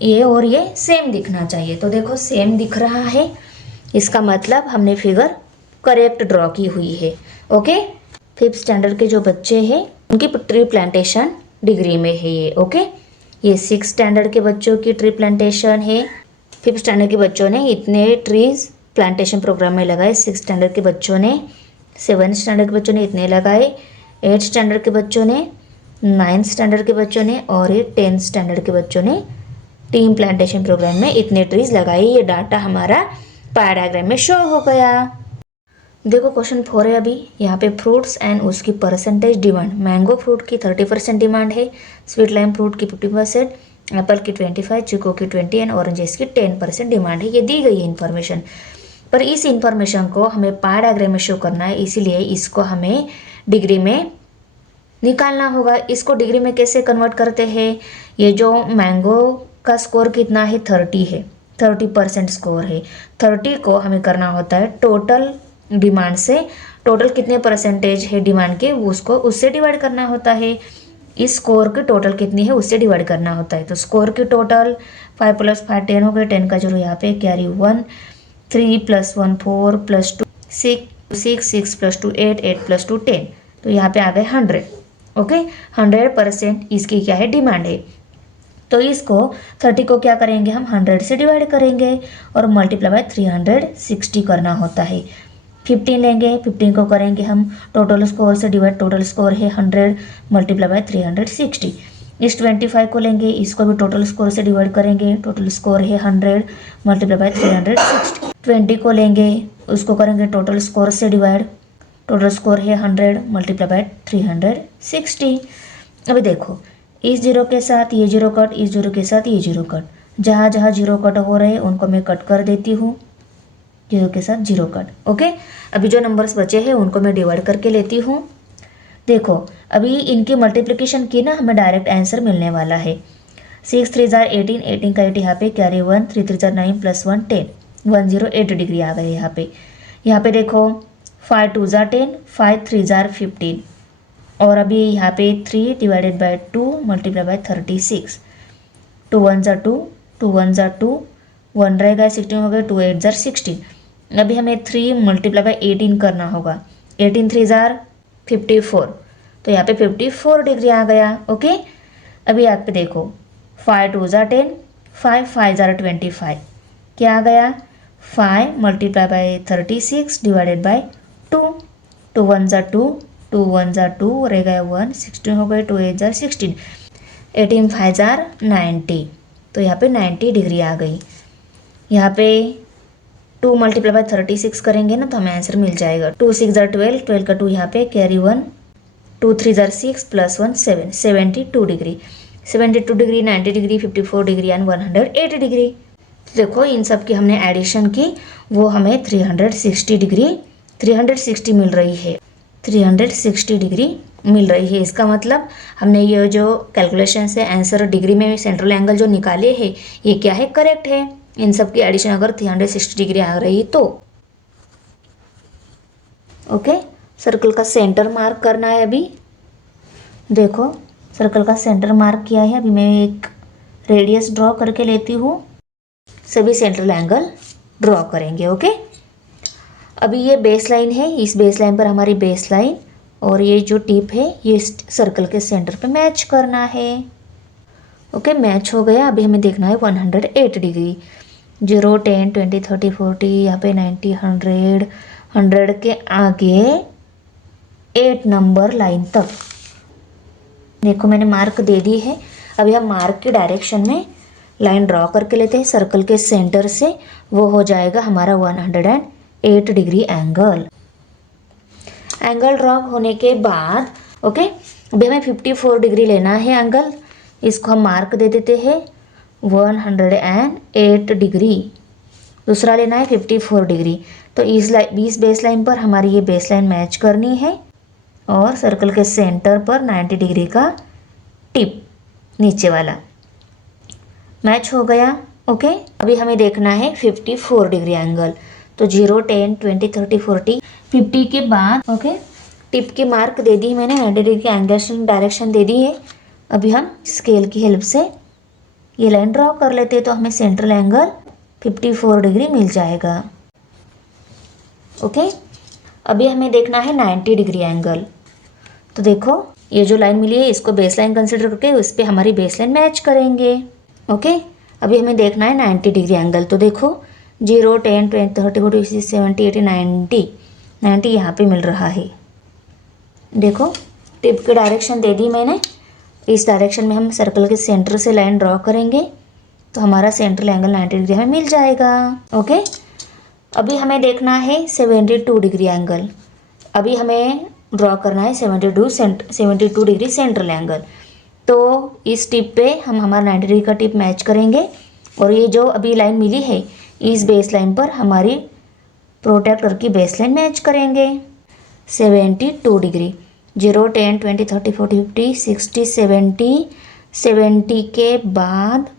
ये और ये सेम दिखना चाहिए। तो देखो सेम दिख रहा है, इसका मतलब हमने फिगर करेक्ट ड्रॉ की हुई है। ओके, 5th स्टैंडर्ड के जो बच्चे हैं उनकी ट्री प्लांटेशन डिग्री में है ये। ओके, ये 6th स्टैंडर्ड के बच्चों की ट्री प्लांटेशन है। 5th स्टैंडर्ड के बच्चों ने इतने ट्रीज प्लांटेशन प्रोग्राम में लगाए। 6th स्टैंडर्ड के बच्चों ने, 7th स्टैंडर्ड के बच्चों ने इतने लगाए। 8th स्टैंडर्ड के बच्चों ने, 9th स्टैंडर्ड के बच्चों ने और ये 10th स्टैंडर्ड के बच्चों ने टीम प्लांटेशन प्रोग्राम में इतने ट्रीज लगाए। ये डाटा हमारा पाई डायग्राम में शो हो गया। देखो क्वेश्चन 4 है अभी। यहाँ पे फ्रूट्स एंड उसकी परसेंटेज डिमांड। मैंगो फ्रूट की 30% डिमांड है, स्वीट लाइम फ्रूट की 50%, एप्पल की 25%, चीकू की 20% एंड ऑरेंजेस की 10% डिमांड है। ये दी गई है इन्फॉर्मेशन, पर इस इन्फॉर्मेशन को हमें पाई डायग्राम में शो करना है, इसीलिए इसको हमें डिग्री में निकालना होगा। इसको डिग्री में कैसे कन्वर्ट करते हैं? ये जो मैंगो का स्कोर कितना है, 30 है, 30% स्कोर है। 30 को हमें करना होता है टोटल डिमांड से, टोटल कितने परसेंटेज है डिमांड के उसको उससे डिवाइड करना होता है। इस स्कोर की टोटल कितनी है उससे डिवाइड करना होता है। तो स्कोर की टोटल 5 + 5 10 हो गए, 10 का 0 यहाँ पे, कैरी 1, 3 + 1 4 + 2 6, 6 + 2 8, 8 + 2 10, तो यहाँ पे आ गए 100। ओके, 100% इसकी क्या है, डिमांड है। तो इसको 30 को क्या करेंगे हम, 100 से डिवाइड करेंगे और मल्टीप्लाई बाय 360 करना होता है। 15 लेंगे, 15 को करेंगे हम टोटल स्कोर से डिवाइड, टोटल स्कोर है 100 मल्टीप्लाई बाय 360। इस 25 को लेंगे, इसको भी टोटल स्कोर से डिवाइड करेंगे, टोटल स्कोर है 100 मल्टीप्लाई बाय 360। 20 को लेंगे, उसको करेंगे टोटल स्कोर से डिवाइड, टोटल स्कोर है 100 मल्टीप्लाई बाय 360। अभी देखो इस जीरो के साथ ये जीरो कट, इस जीरो के साथ ये जीरो कट, जहाँ जहाँ जीरो कट हो रहे हैं उनको मैं कट कर देती हूँ, जीरो के साथ जीरो कट। ओके, अभी जो नंबर्स बचे हैं उनको मैं डिवाइड करके लेती हूँ। देखो अभी इनकी मल्टीप्लिकेशन की ना, हमें डायरेक्ट आंसर मिलने वाला है। 6 3 जार 18, 18 का 8 यहाँ पे, कैरी 1, 3 3 जार 9 + 1 10, 108 डिग्री आ गए यहाँ पे। यहाँ पे देखो 5 2 जार 10, 5 3 जार 15 और अभी यहाँ पे 3 डिवाइडेड बाय 2 मल्टीप्लाई बाय 36, 2 1 जार 2, 2 1 जार 2, 1 रहेगा 16 हो गए, 2 8 जार 16। अभी हमें 3 मल्टीप्लाई बाय 18 करना होगा, 18 3 जार 54, तो यहाँ पे 54 डिग्री आ गया। ओके, अभी यहाँ पे देखो 5 2 जार 10, 5 5 जार 25, क्या आ गया, 5 मल्टीप्लाई बाय 36 डिवाइडेड बाय 2, 2 1 जार 2, 2 1 जार 2 रह गया 1, 16 हो गए, 2 8 जार 16, 18 5 जार 90, तो यहाँ पे 90 डिग्री आ गई। यहाँ पे 2 मल्टीप्लाई बाय 36 करेंगे ना तो हमें आंसर मिल जाएगा। 2 6 जार 12, 12 का 2 यहाँ पे, कैरी 1, 2 3 जार 6 + 1 7, 72 degree, 72 degree, 90 degree, 54 degree and 180 degree. तो देखो इन सब की हमने एडिशन की, वो हमें 360 डिग्री 360 मिल रही है, 360 डिग्री मिल रही है। इसका मतलब हमने ये जो कैलकुलेशन से आंसर डिग्री में सेंट्रल एंगल जो निकाले हैं ये क्या है, करेक्ट है। इन सब की एडिशन अगर 360 डिग्री आ रही तो। ओके, सर्कल का सेंटर मार्क करना है। अभी देखो सर्कल का सेंटर मार्क किया है, अभी मैं एक रेडियस ड्रॉ करके लेती हूँ, सभी सेंट्रल एंगल ड्रॉ करेंगे। ओके, अभी ये बेस लाइन है, इस बेस लाइन पर हमारी बेस लाइन और ये जो टिप है ये सर्कल के सेंटर पे मैच करना है। ओके, मैच हो गया। अभी हमें देखना है 108 डिग्री, 0 10 20 30 40, यहाँ पे 90 100, 100 के आगे 8 नंबर लाइन तक देखो मैंने मार्क दे दी है। अभी हम मार्क के डायरेक्शन में लाइन ड्रॉ करके लेते हैं सर्कल के सेंटर से, वो हो जाएगा हमारा 108 डिग्री एंगल। एंगल ड्रॉ होने के बाद ओके, अभी हमें 54 डिग्री लेना है एंगल, इसको हम मार्क दे देते हैं 108 डिग्री। दूसरा लेना है 54 डिग्री। तो इस बेस लाइन पर हमारी ये बेस लाइन मैच करनी है और सर्कल के सेंटर पर 90 डिग्री का टिप नीचे वाला मैच हो गया। ओके, अभी हमें देखना है 54 डिग्री एंगल। तो 0, 10, 20, 30, 40, 50 के बाद ओके टिप की मार्क दे दी मैंने, 90 डिग्री की एंगल डायरेक्शन दे दी है। अभी हम स्केल की हेल्प से ये लाइन ड्रॉ कर लेते हैं तो हमें सेंट्रल एंगल 54 डिग्री मिल जाएगा। ओके, अभी हमें देखना है 90 डिग्री एंगल। तो देखो ये जो लाइन मिली है इसको बेस लाइन कंसिडर करके उस पर हमारी बेस लाइन मैच करेंगे। ओके, अभी हमें देखना है 90 डिग्री एंगल। तो देखो 0, 10, 20, 30, 40, 70, 80, 90 यहाँ पे मिल रहा है। देखो टिप की डायरेक्शन दे दी मैंने, इस डायरेक्शन में हम सर्कल के सेंटर से लाइन ड्रॉ करेंगे तो हमारा सेंट्रल एंगल 90 डिग्री हमें मिल जाएगा। ओके, अभी हमें देखना है 72 डिग्री एंगल। अभी हमें ड्रॉ करना है 72 डिग्री सेंट्रल एंगल। तो इस टिप पे हम हमारा 90 डिग्री का टिप मैच करेंगे और ये जो अभी लाइन मिली है इस बेस लाइन पर हमारी प्रोट्रैक्टर की बेस लाइन मैच करेंगे 72 डिग्री। 0, 10, 20, 30, 40, 50, 60, 70 के बाद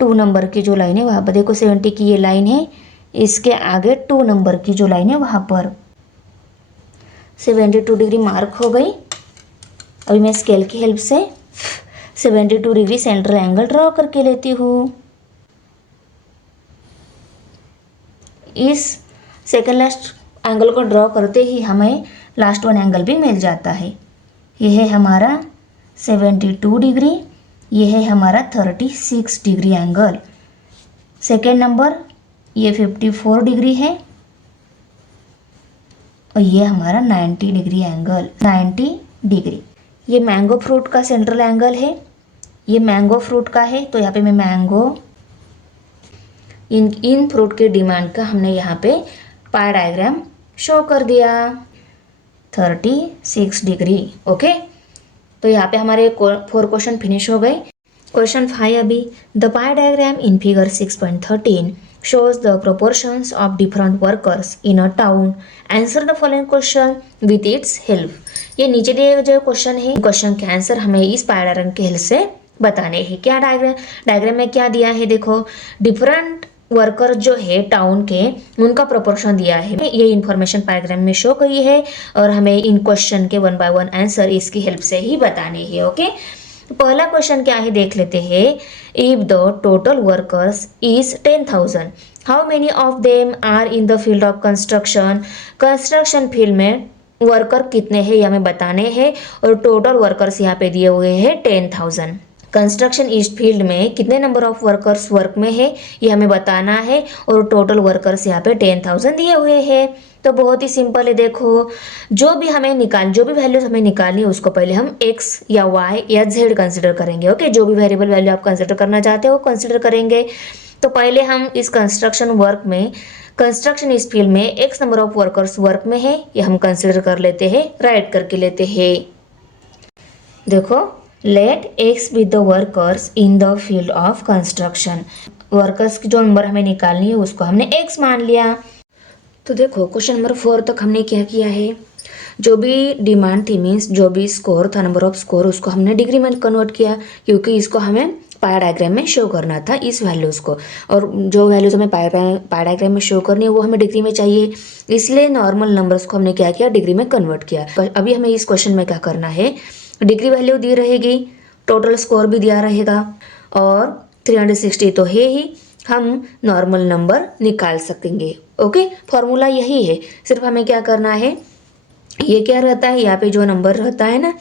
2 नंबर की जो लाइन है वहाँ पर देखो 70 की ये लाइन है, इसके आगे 2 नंबर की जो लाइन है वहाँ पर 72 डिग्री मार्क हो गई। अभी मैं स्केल की हेल्प से 72 डिग्री सेंट्रल एंगल ड्रॉ करके लेती हूँ। इस सेकंड लास्ट एंगल को ड्रॉ करते ही हमें लास्ट वन एंगल भी मिल जाता है। यह है हमारा 72 डिग्री, यह है हमारा 36 डिग्री एंगल। सेकेंड नंबर ये 54 डिग्री है और ये हमारा 90 डिग्री एंगल, 90 डिग्री। ये मैंगो फ्रूट का सेंट्रल एंगल है, ये मैंगो फ्रूट का है। तो यहाँ पे मैं मैंगो इन फ्रूट के डिमांड का हमने यहाँ पे पाई डायग्राम शो कर दिया 36 डिग्री। ओके, तो यहाँ पे हमारे 4 क्वेश्चन फिनिश हो गए। क्वेश्चन 5 अभी, the pi diagram in figure 6.13 shows the proportions of different workers in a town. Answer the following question with its help. ये नीचे दिए गए जो क्वेश्चन है, क्वेश्चन के आंसर हमें इस पाई डायग्राम की हेल्प से बताने हैं। क्या डायग्राम में क्या दिया है, देखो डिफरेंट वर्कर जो है टाउन के उनका प्रोपोर्शन दिया है। ये इन्फॉर्मेशन पैराग्राम में शो करी है और हमें इन क्वेश्चन के 1 by 1 आंसर इसकी हेल्प से ही बताने हैं। ओके, पहला क्वेश्चन क्या है देख लेते हैं। If the total workers is 10,000, how many of them are in the field of construction. Construction field में वर्कर कितने हैं ये हमें बताने हैं और टोटल वर्कर्स यहाँ पे दिए हुए हैं 10,000। कंस्ट्रक्शन इस फील्ड में कितने नंबर ऑफ वर्कर्स वर्क में है ये हमें बताना है और टोटल वर्कर्स यहाँ पे 10,000 दिए हुए हैं। तो बहुत ही सिंपल है, देखो जो भी वैल्यूज हमें निकालनी है उसको पहले हम x या y या z कंसिडर करेंगे। ओके, जो भी वेरिएबल वैल्यू आप कंसिडर करना चाहते हो कंसिडर करेंगे। तो पहले हम इस कंस्ट्रक्शन इस फील्ड में x number of workers work में है ये हम कंसिडर कर लेते हैं, राइट करके लेते हैं। देखो let x with the workers in the field of construction, workers की जो नंबर हमें निकालनी है उसको हमने x मान लिया। तो देखो क्वेश्चन नंबर 4 तक हमने क्या किया है, जो भी डिमांड थी मीन्स जो भी स्कोर था नंबर ऑफ स्कोर उसको हमने डिग्री में कन्वर्ट किया क्योंकि इसको हमें पाई डायग्राम में शो करना था इस वैल्यूज़ को, और जो वैल्यूज़ हमें पाई डायग्राम में शो करनी है वो हमें डिग्री में चाहिए, इसलिए नॉर्मल नंबर्स को हमने क्या किया डिग्री में कन्वर्ट किया। अभी हमें इस क्वेश्चन में क्या करना है, डिग्री वैल्यू दी रहेगी, टोटल स्कोर भी दिया रहेगा और 360 तो है ही, हम नॉर्मल नंबर निकाल सकेंगे। ओके, फॉर्मूला यही है, सिर्फ हमें क्या करना है, ये क्या रहता है यहाँ पे जो नंबर रहता है ना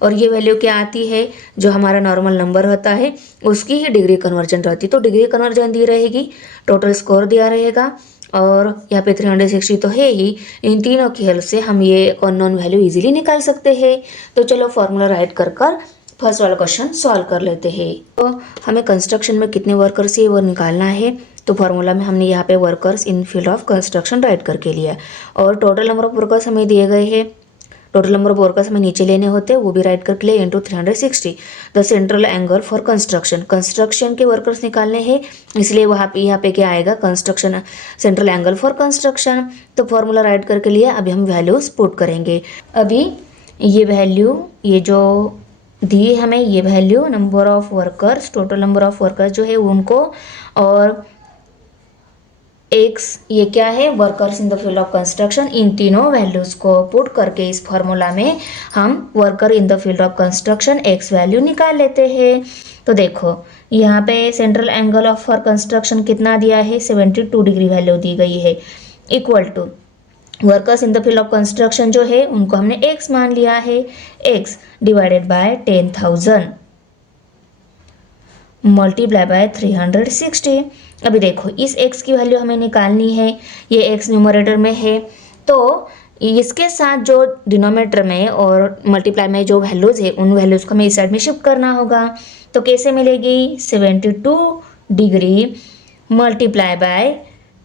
और ये वैल्यू क्या आती है जो हमारा नॉर्मल नंबर होता है उसकी ही डिग्री कन्वर्जन रहती है। तो डिग्री कन्वर्जन दी रहेगी, टोटल स्कोर दिया रहेगा और यहाँ पे 360 तो है ही, इन तीनों की हेल्प से हम ये अननोन वैल्यू इजीली निकाल सकते हैं। तो चलो फॉर्मूला राइट कर फर्स्ट वाला क्वेश्चन सॉल्व कर लेते हैं। तो हमें कंस्ट्रक्शन में कितने वर्कर्स है वो निकालना है, तो फार्मूला में हमने यहाँ पे workers in field of construction right करके लिया और टोटल नंबर ऑफ वर्कर्स हमें दिए गए हैं टोटल नंबर ऑफ वर्कर्स हमें नीचे लेने होते हैं, वो भी राइट करके लिए into 360। The central angle for construction के वर्कर्स निकालने हैं, इसलिए यहाँ पे क्या आएगा, construction central angle for construction. तो फॉर्मूला राइट करके लिए अभी हम वैल्यूज पुट करेंगे। अभी ये वैल्यू, ये जो दी है हमें ये value number of workers, total number of workers जो है उनको, और एक्स ये क्या है, workers in the field of construction, इन तीनों वैल्यूज को पुट करके इस फॉर्मूला में हम worker in the field of construction x value निकाल लेते हैं। तो देखो यहाँ पे central angle of for construction कितना दिया है, 72 डिग्री वैल्यू दी गई है, equal to workers in the field of construction जो है उनको हमने एक्स मान लिया है, x divided by 10,000 multiply by 360। अभी देखो इस x की वैल्यू हमें निकालनी है, ये x न्यूमरेटर में है, तो इसके साथ जो डिनोमिनेटर में और मल्टीप्लाई में जो वैल्यूज है उन वैल्यूज को हमें इस साइड में शिफ्ट करना होगा। तो कैसे मिलेगी, 72 degree multiply bye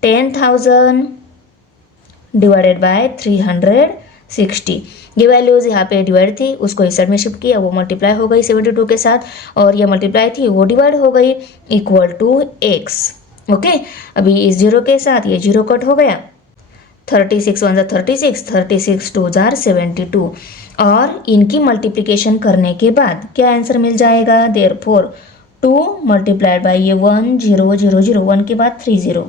10,000 divided by 360। ये वैल्यूज यहाँ पे डिवाइड थी, उसको इस साइड में शिफ्ट किया, वो मल्टीप्लाई हो गई 72 के साथ, और ये मल्टीप्लाई थी वो डिवाइड हो गई, इक्वल टू x। ओके, अभी इस जीरो के साथ ये जीरो कट हो गया, 36 1 36, 36 2 72, और इनकी मल्टीप्लिकेशन करने के बाद क्या आंसर मिल जाएगा, देयरफॉर 2 मल्टीप्लाइड बाय ये 1 0 0 0 1 के बाद 3 0,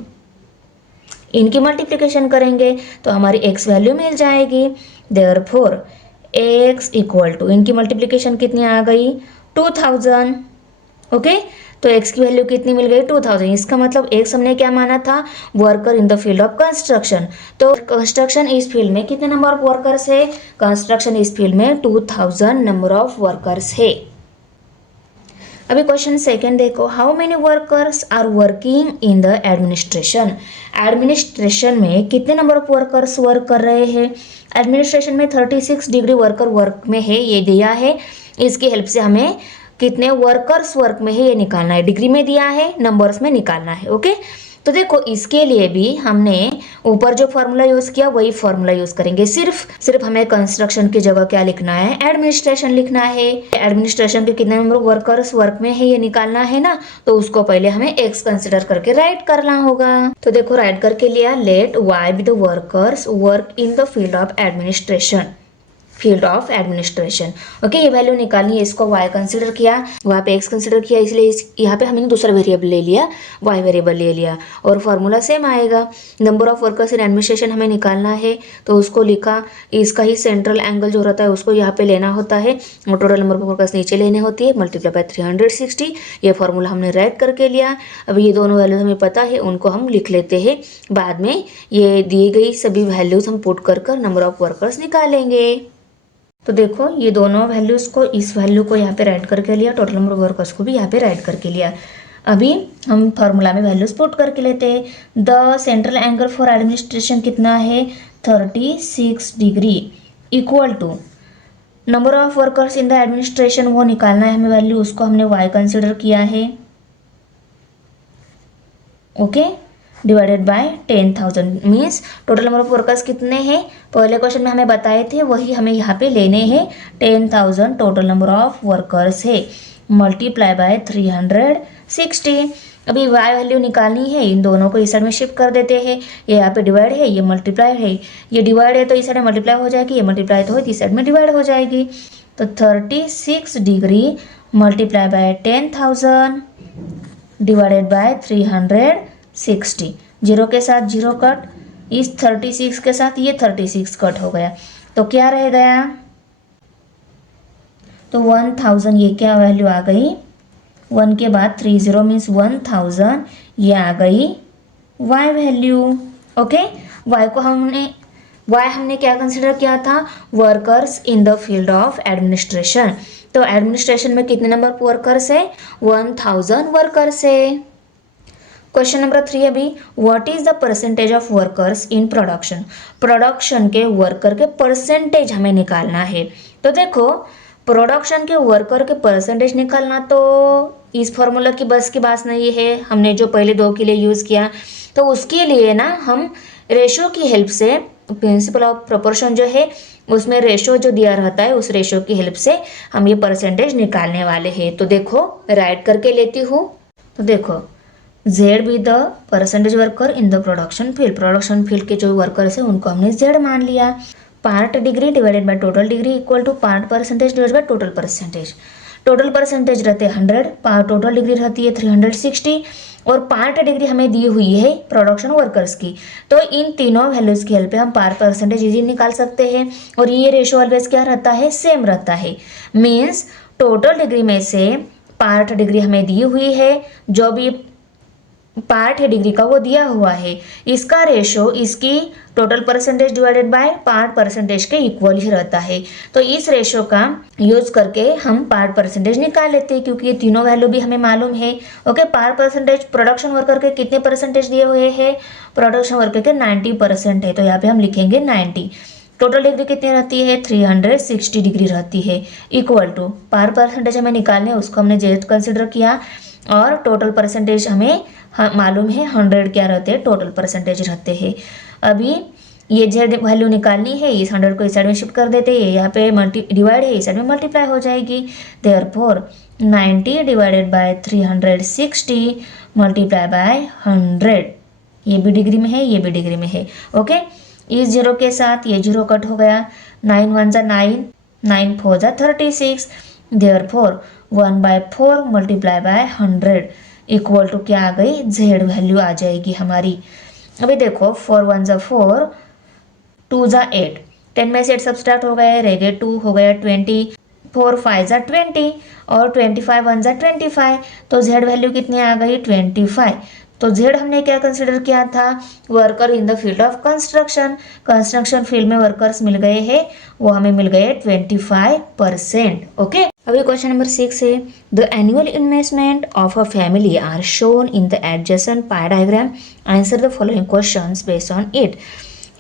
इनकी मल्टीप्लिकेशन करेंगे तो हमारी x वैल्यू मिल जाएगी। देयरफॉर x इक्वल टू, इनकी मल्टीप्लिकेशन कितनी आ गई, 2000। ओके, तो x की वैल्यू कितनी मिल गई, 2000। इसका मतलब x हमने क्या माना था, worker in the field of construction. तो कंस्ट्रक्शन इस फील्ड में कितने नंबर ऑफ वर्कर्स है, कंस्ट्रक्शन इस फील्ड में 2000 नंबर ऑफ वर्कर्स है। अभी क्वेश्चन सेकंड देखो, how many workers are working in the administration. Administration में कितने नंबर ऑफ वर्कर्स वर्क कर रहे हैं, एडमिनिस्ट्रेशन में 36 डिग्री वर्कर वर्क में है, ये दिया है, इसकी हेल्प से हमें कितने वर्कर्स वर्क में है ये निकालना है, डिग्री में दिया है, नंबर्स में निकालना है। ओके, तो देखो इसके लिए भी हमने ऊपर जो फॉर्मूला यूज किया वही फॉर्मूला यूज करेंगे, सिर्फ हमें कंस्ट्रक्शन की जगह क्या लिखना है, एडमिनिस्ट्रेशन लिखना है। एडमिनिस्ट्रेशन के कितने नंबर वर्कर्स वर्क में है ये निकालना है ना, तो उसको पहले हमें एक्स कंसिडर करके राइट करना होगा। तो देखो राइट करके लिया, let Y be the workers work in the field of administration, field of administration. Okay, ये वैल्यू निकालनी है, इसको y कंसिडर किया, वहाँ पे x कंसिडर किया, इसलिए यहाँ पे हमने दूसरा वेरिएबल ले लिया, y वेरिएबल ले लिया, और फॉर्मूला सेम आएगा। Number of workers in administration हमें निकालना है, तो उसको लिखा, इसका ही सेंट्रल एंगल जो रहता है उसको यहाँ पे लेना होता है, और टोटल नंबर ऑफ वर्कर्स नीचे लेने होती है, मल्टीप्लाई बाय 360। ये फॉर्मूला हमने राइट करके लिया। अब ये दोनों वैल्यूज हमें पता है, उनको हम लिख लेते हैं, बाद में ये दी गई सभी वैल्यूज हम पुट कर नंबर ऑफ वर्कर्स निकालेंगे। तो देखो ये दोनों वैल्यूज को, इस वैल्यू को यहाँ पे राइट करके लिया, टोटल नंबर ऑफ वर्कर्स को भी यहाँ पे राइट करके लिया। अभी हम फॉर्मूला में वैल्यूज पुट करके लेते हैं। The central angle for administration कितना है, 36 degree, equal to number of workers in the administration, वो निकालना है हमें वैल्यू, उसको हमने y कंसिडर किया है। Okay, divided by 10,000 means total number of workers कितने हैं, पहले क्वेश्चन में हमें बताए थे, वही हमें यहाँ पे लेने हैं, 10,000 टोटल नंबर ऑफ वर्कर्स है, मल्टीप्लाई बाय 360। अभी y वैल्यू निकालनी है, इन दोनों को इस साइड में शिफ्ट कर देते हैं, ये यहाँ पे डिवाइड है, ये मल्टीप्लाई है, ये डिवाइड है तो इस साइड में मल्टीप्लाई हो जाएगी, ये मल्टीप्लाई तो हो इस साइड में डिवाइड हो जाएगी। तो 36 degree multiply bye 10,000 divided by 360, zero के साथ जीरो कट, इस 36 के साथ ये 36 कट हो गया, तो क्या रह गया, तो 1000, ये क्या वैल्यू आ गई, 1 के बाद 30 मीन्स 1000, ये आ गई y वैल्यू। ओके, y को हमने क्या कंसिडर किया था, workers in the field of administration. तो एडमिनिस्ट्रेशन में कितने नंबर वर्कर्स है, 1000 वर्कर्स है। क्वेश्चन नंबर 3 अभी, what is the percentage of workers in production. Production के वर्कर के परसेंटेज हमें निकालना है। तो देखो प्रोडक्शन के वर्कर के परसेंटेज निकालना तो इस फॉर्मूला की बस की बात नहीं है, हमने जो पहले 2 के लिए यूज़ किया, तो उसके लिए ना हम रेशो की हेल्प से प्रिंसिपल ऑफ प्रोपोर्शन जो है उसमें रेशो जो दिया रहता है उस रेशो की हेल्प से हम ये परसेंटेज निकालने वाले हैं। तो देखो राइट करके लेती हूँ। तो देखो Z be the percentage worker in the production field के जो वर्कर्स है उनको हमने जेड मान लिया। Part degree divided by total degree equal to part percentage divided by total percentage. Total percentage रहते हैं 100, टोटल डिग्री रहती है 360 और पार्ट डिग्री हमें दी हुई है प्रोडक्शन वर्कर्स की। तो इन तीनों वैल्यूज की हेल्प पे हम पार्ट परसेंटेज इजी निकाल सकते हैं और ये रेशो ऑलवेज क्या रहता है, सेम रहता है। मीन्स टोटल डिग्री में से पार्ट डिग्री हमें दी हुई है, जो भी पार्ट है डिग्री का वो दिया हुआ है, इसका रेशो इसकी total percentage divided by part percentage के इक्वल ही रहता है। तो इस रेशो का यूज करके हम पार्ट परसेंटेज निकाल लेते हैं क्योंकि ये तीनों वैल्यू भी हमें मालूम है। Okay, part percentage production worker के कितने परसेंटेज दिए हुए हैं, प्रोडक्शन वर्कर के 90% है, तो यहाँ पे हम लिखेंगे 90। टोटल डिग्री कितनी रहती है, 360 डिग्री रहती है, इक्वल टू पार्ट परसेंटेज हमें निकालने उसको हमने जेड कंसिडर किया और टोटल परसेंटेज हमें मालूम है 100 क्या रहते हैं, टोटल परसेंटेज रहते हैं। अभी ये जेड वैल्यू निकालनी है, इस 100 को इस साइड में शिफ्ट कर देते हैं, यहाँ पे डिवाइड है इस साइड में मल्टीप्लाई हो जाएगी। Therefore 90 divided by 360 multiply by 100, ये भी डिग्री में है ये भी डिग्री में है। ओके, इस जीरो के साथ ये जीरो कट हो गया, 9 1 जा 9, 9 4 जा 36, therefore 1/4 multiply by 100 equal to क्या आ गई, जेड वैल्यू आ जाएगी हमारी। अभी देखो 4 1 जा 4, 2 जा 8, 10 में से 8 सब्सट्रैक्ट हो गए, रह गए 2, हो गया 20, 4 5 जा 20 और 25 1 जा 25, तो जेड वैल्यू कितनी आ गई, 25। तो जेड हमने क्या कंसिडर किया था, worker in the field of construction. Construction field में वर्कर्स मिल गए हैं, वो हमें मिल गए 25%। ओके, अभी क्वेश्चन नंबर 6 है, the annual investment of a family are shown in the adjacent pie diagram, answer the following questions based on it.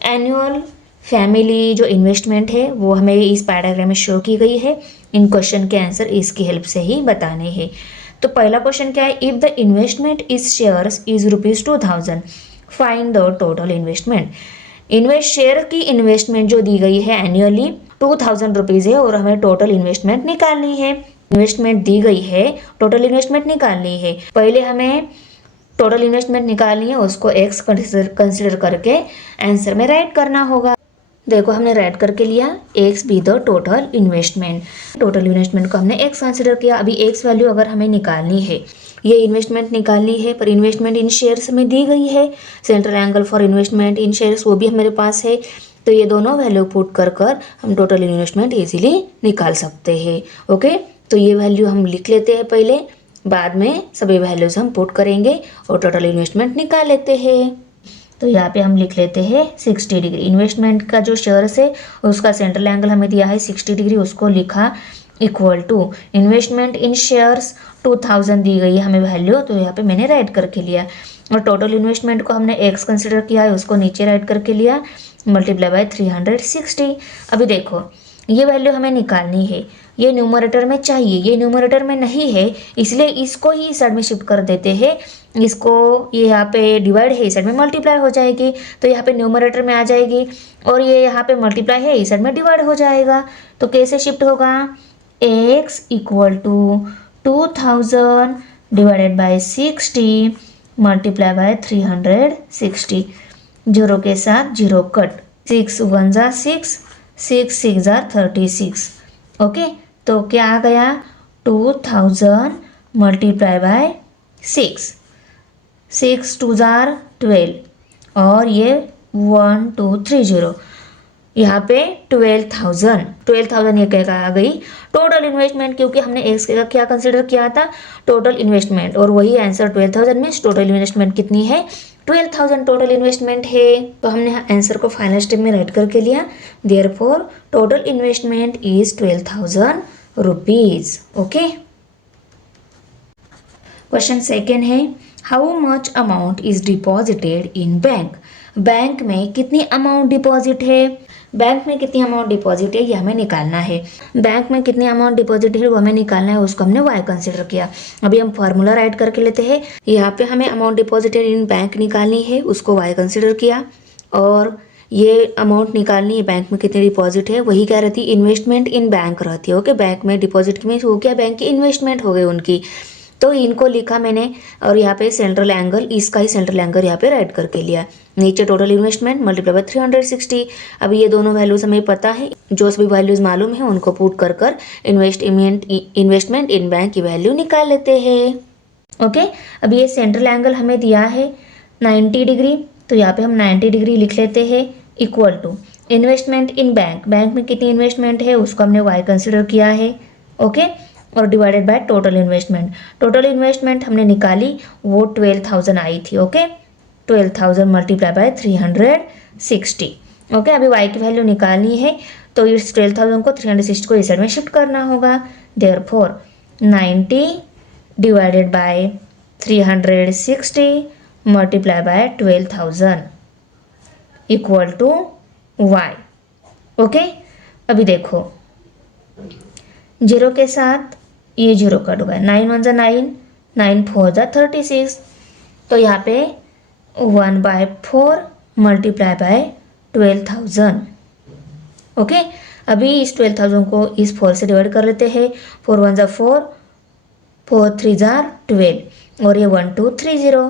Annual family जो investment है वो हमें इस पाई डायग्राम में शो की गई है। इन क्वेश्चन के आंसर इसकी हेल्प से ही बताने हैं। तो पहला क्वेश्चन क्या है, if the investment is shares is ₹2000, find the total investment. Share की इन्वेस्टमेंट जो दी गई है एनुअली 2000 रुपीज़ है और हमें टोटल इन्वेस्टमेंट निकालनी है। इन्वेस्टमेंट दी गई है, टोटल इन्वेस्टमेंट निकालनी है। पहले हमें टोटल इन्वेस्टमेंट निकालनी है, उसको एक्स कंसिडर करके आंसर में राइट करना होगा। देखो हमने राइट करके लिया x be the total investment. Total investment को हमने एक्स कंसिडर किया। अभी एक्स वैल्यू अगर हमें निकालनी है, ये इन्वेस्टमेंट निकालनी है, पर इन्वेस्टमेंट इन शेयर्स में दी गई है। Central angle for investment in shares वो भी हमारे पास है। तो ये दोनों वैल्यू पुट कर हम टोटल इन्वेस्टमेंट इजीली निकाल सकते हैं। ओके, तो ये वैल्यू हम लिख लेते हैं पहले, बाद में सभी वैल्यूज हम पुट करेंगे और टोटल इन्वेस्टमेंट निकाल लेते हैं। तो यहाँ पे हम लिख लेते हैं 60 डिग्री। इन्वेस्टमेंट का जो शेयर्स है उसका सेंट्रल एंगल हमें दिया है 60 डिग्री, उसको लिखा equal to investment in shares 2000 दी गई है हमें वैल्यू, तो यहाँ पे मैंने राइट करके लिया। और टोटल इन्वेस्टमेंट को हमने एक्स कंसिडर किया है, उसको नीचे राइट करके लिया, मल्टीप्लाई बाय 360। अभी देखो ये वैल्यू हमें निकालनी है, ये न्यूमरेटर में चाहिए, ये न्यूमरेटर में नहीं है, इसलिए इसको ही इस साइड में शिफ्ट कर देते हैं। इसको ये यहाँ पे डिवाइड है, इस साइड में मल्टीप्लाई हो जाएगी, तो यहाँ पे न्यूमरेटर में आ जाएगी, और ये यहाँ पे मल्टीप्लाई है, इस साइड में डिवाइड हो जाएगा। तो कैसे शिफ्ट होगा, x equal to 2000 divided by 60 multiply by 360। Zero के साथ जीरो कट, 6 1 जा 6, 6 6 जा 36। ओके, तो क्या आ गया 2000 मल्टीप्लाई बाय 6, 6 2 जार 12 और ये 1230, यहाँ पे 12,000 ये क्या आ गई टोटल इन्वेस्टमेंट, क्योंकि हमने एक्स का क्या कंसिडर किया था, टोटल इन्वेस्टमेंट, और वही आंसर 12,000 में टोटल इन्वेस्टमेंट कितनी है, 12,000 टोटल इन्वेस्टमेंट है। तो हमने आंसर को फाइनल स्टेप में राइट करके लिया, therefore total investment is 12,000 rupees. Okay, question second है, how much amount is deposited in bank. Bank में कितनी अमाउंट डिपॉजिट है, बैंक में कितनी अमाउंट डिपॉजिट है ये हमें निकालना है। बैंक में कितनी अमाउंट डिपॉजिट है वो हमें निकालना है, उसको हमने वाई कंसिडर किया। अभी हम फार्मूला राइट करके लेते हैं। यहाँ पे हमें अमाउंट डिपॉजिटेड इन बैंक निकालनी है, उसको वाई कंसिडर किया, और ये अमाउंट निकालनी है, बैंक में कितनी डिपॉजिट है, वही क्या रहती है, इन्वेस्टमेंट इन बैंक रहती है। ओके, बैंक में डिपॉजिट में हो गया, बैंक की इन्वेस्टमेंट हो गई उनकी। तो इनको लिखा मैंने और यहाँ पे सेंट्रल एंगल, इसका ही सेंट्रल एंगल यहाँ पे राइट करके लिया। नीचे टोटल इन्वेस्टमेंट मल्टीप्लाई बाय 360। अब ये दोनों वैल्यूज हमें पता है, जो भी वैल्यूज मालूम है उनको पुट कर इन्वेस्टमेंट इन बैंक की वैल्यू निकाल लेते हैं। ओके, अब ये सेंट्रल एंगल हमें दिया है 90 डिग्री, तो यहाँ पे हम 90 डिग्री लिख लेते हैं, equal to investment in bank, bank में कितनी इन्वेस्टमेंट है उसको हमने y कंसिडर किया है। ओके, और divided by total investment, total investment हमने निकाली वो 12,000 आई थी। Okay, 12,000 multiply by 360। ओके, अभी y की वैल्यू निकालनी है, तो इस 12,000 को 360 को इस साइड में शिफ्ट करना होगा। Therefore 90 divided by 360 multiply by 12,000 equal to y। Okay, अभी देखो जीरो के साथ ये जीरो कट गया, 9 1 9, 9 4 36, तो यहाँ पे 1/4 मल्टीप्लाई बाय 12,000। ओके, अभी इस 12,000 को इस 4 से डिवाइड कर लेते हैं, 4 1 4, 4 3 12, और ये 1 2 3 0,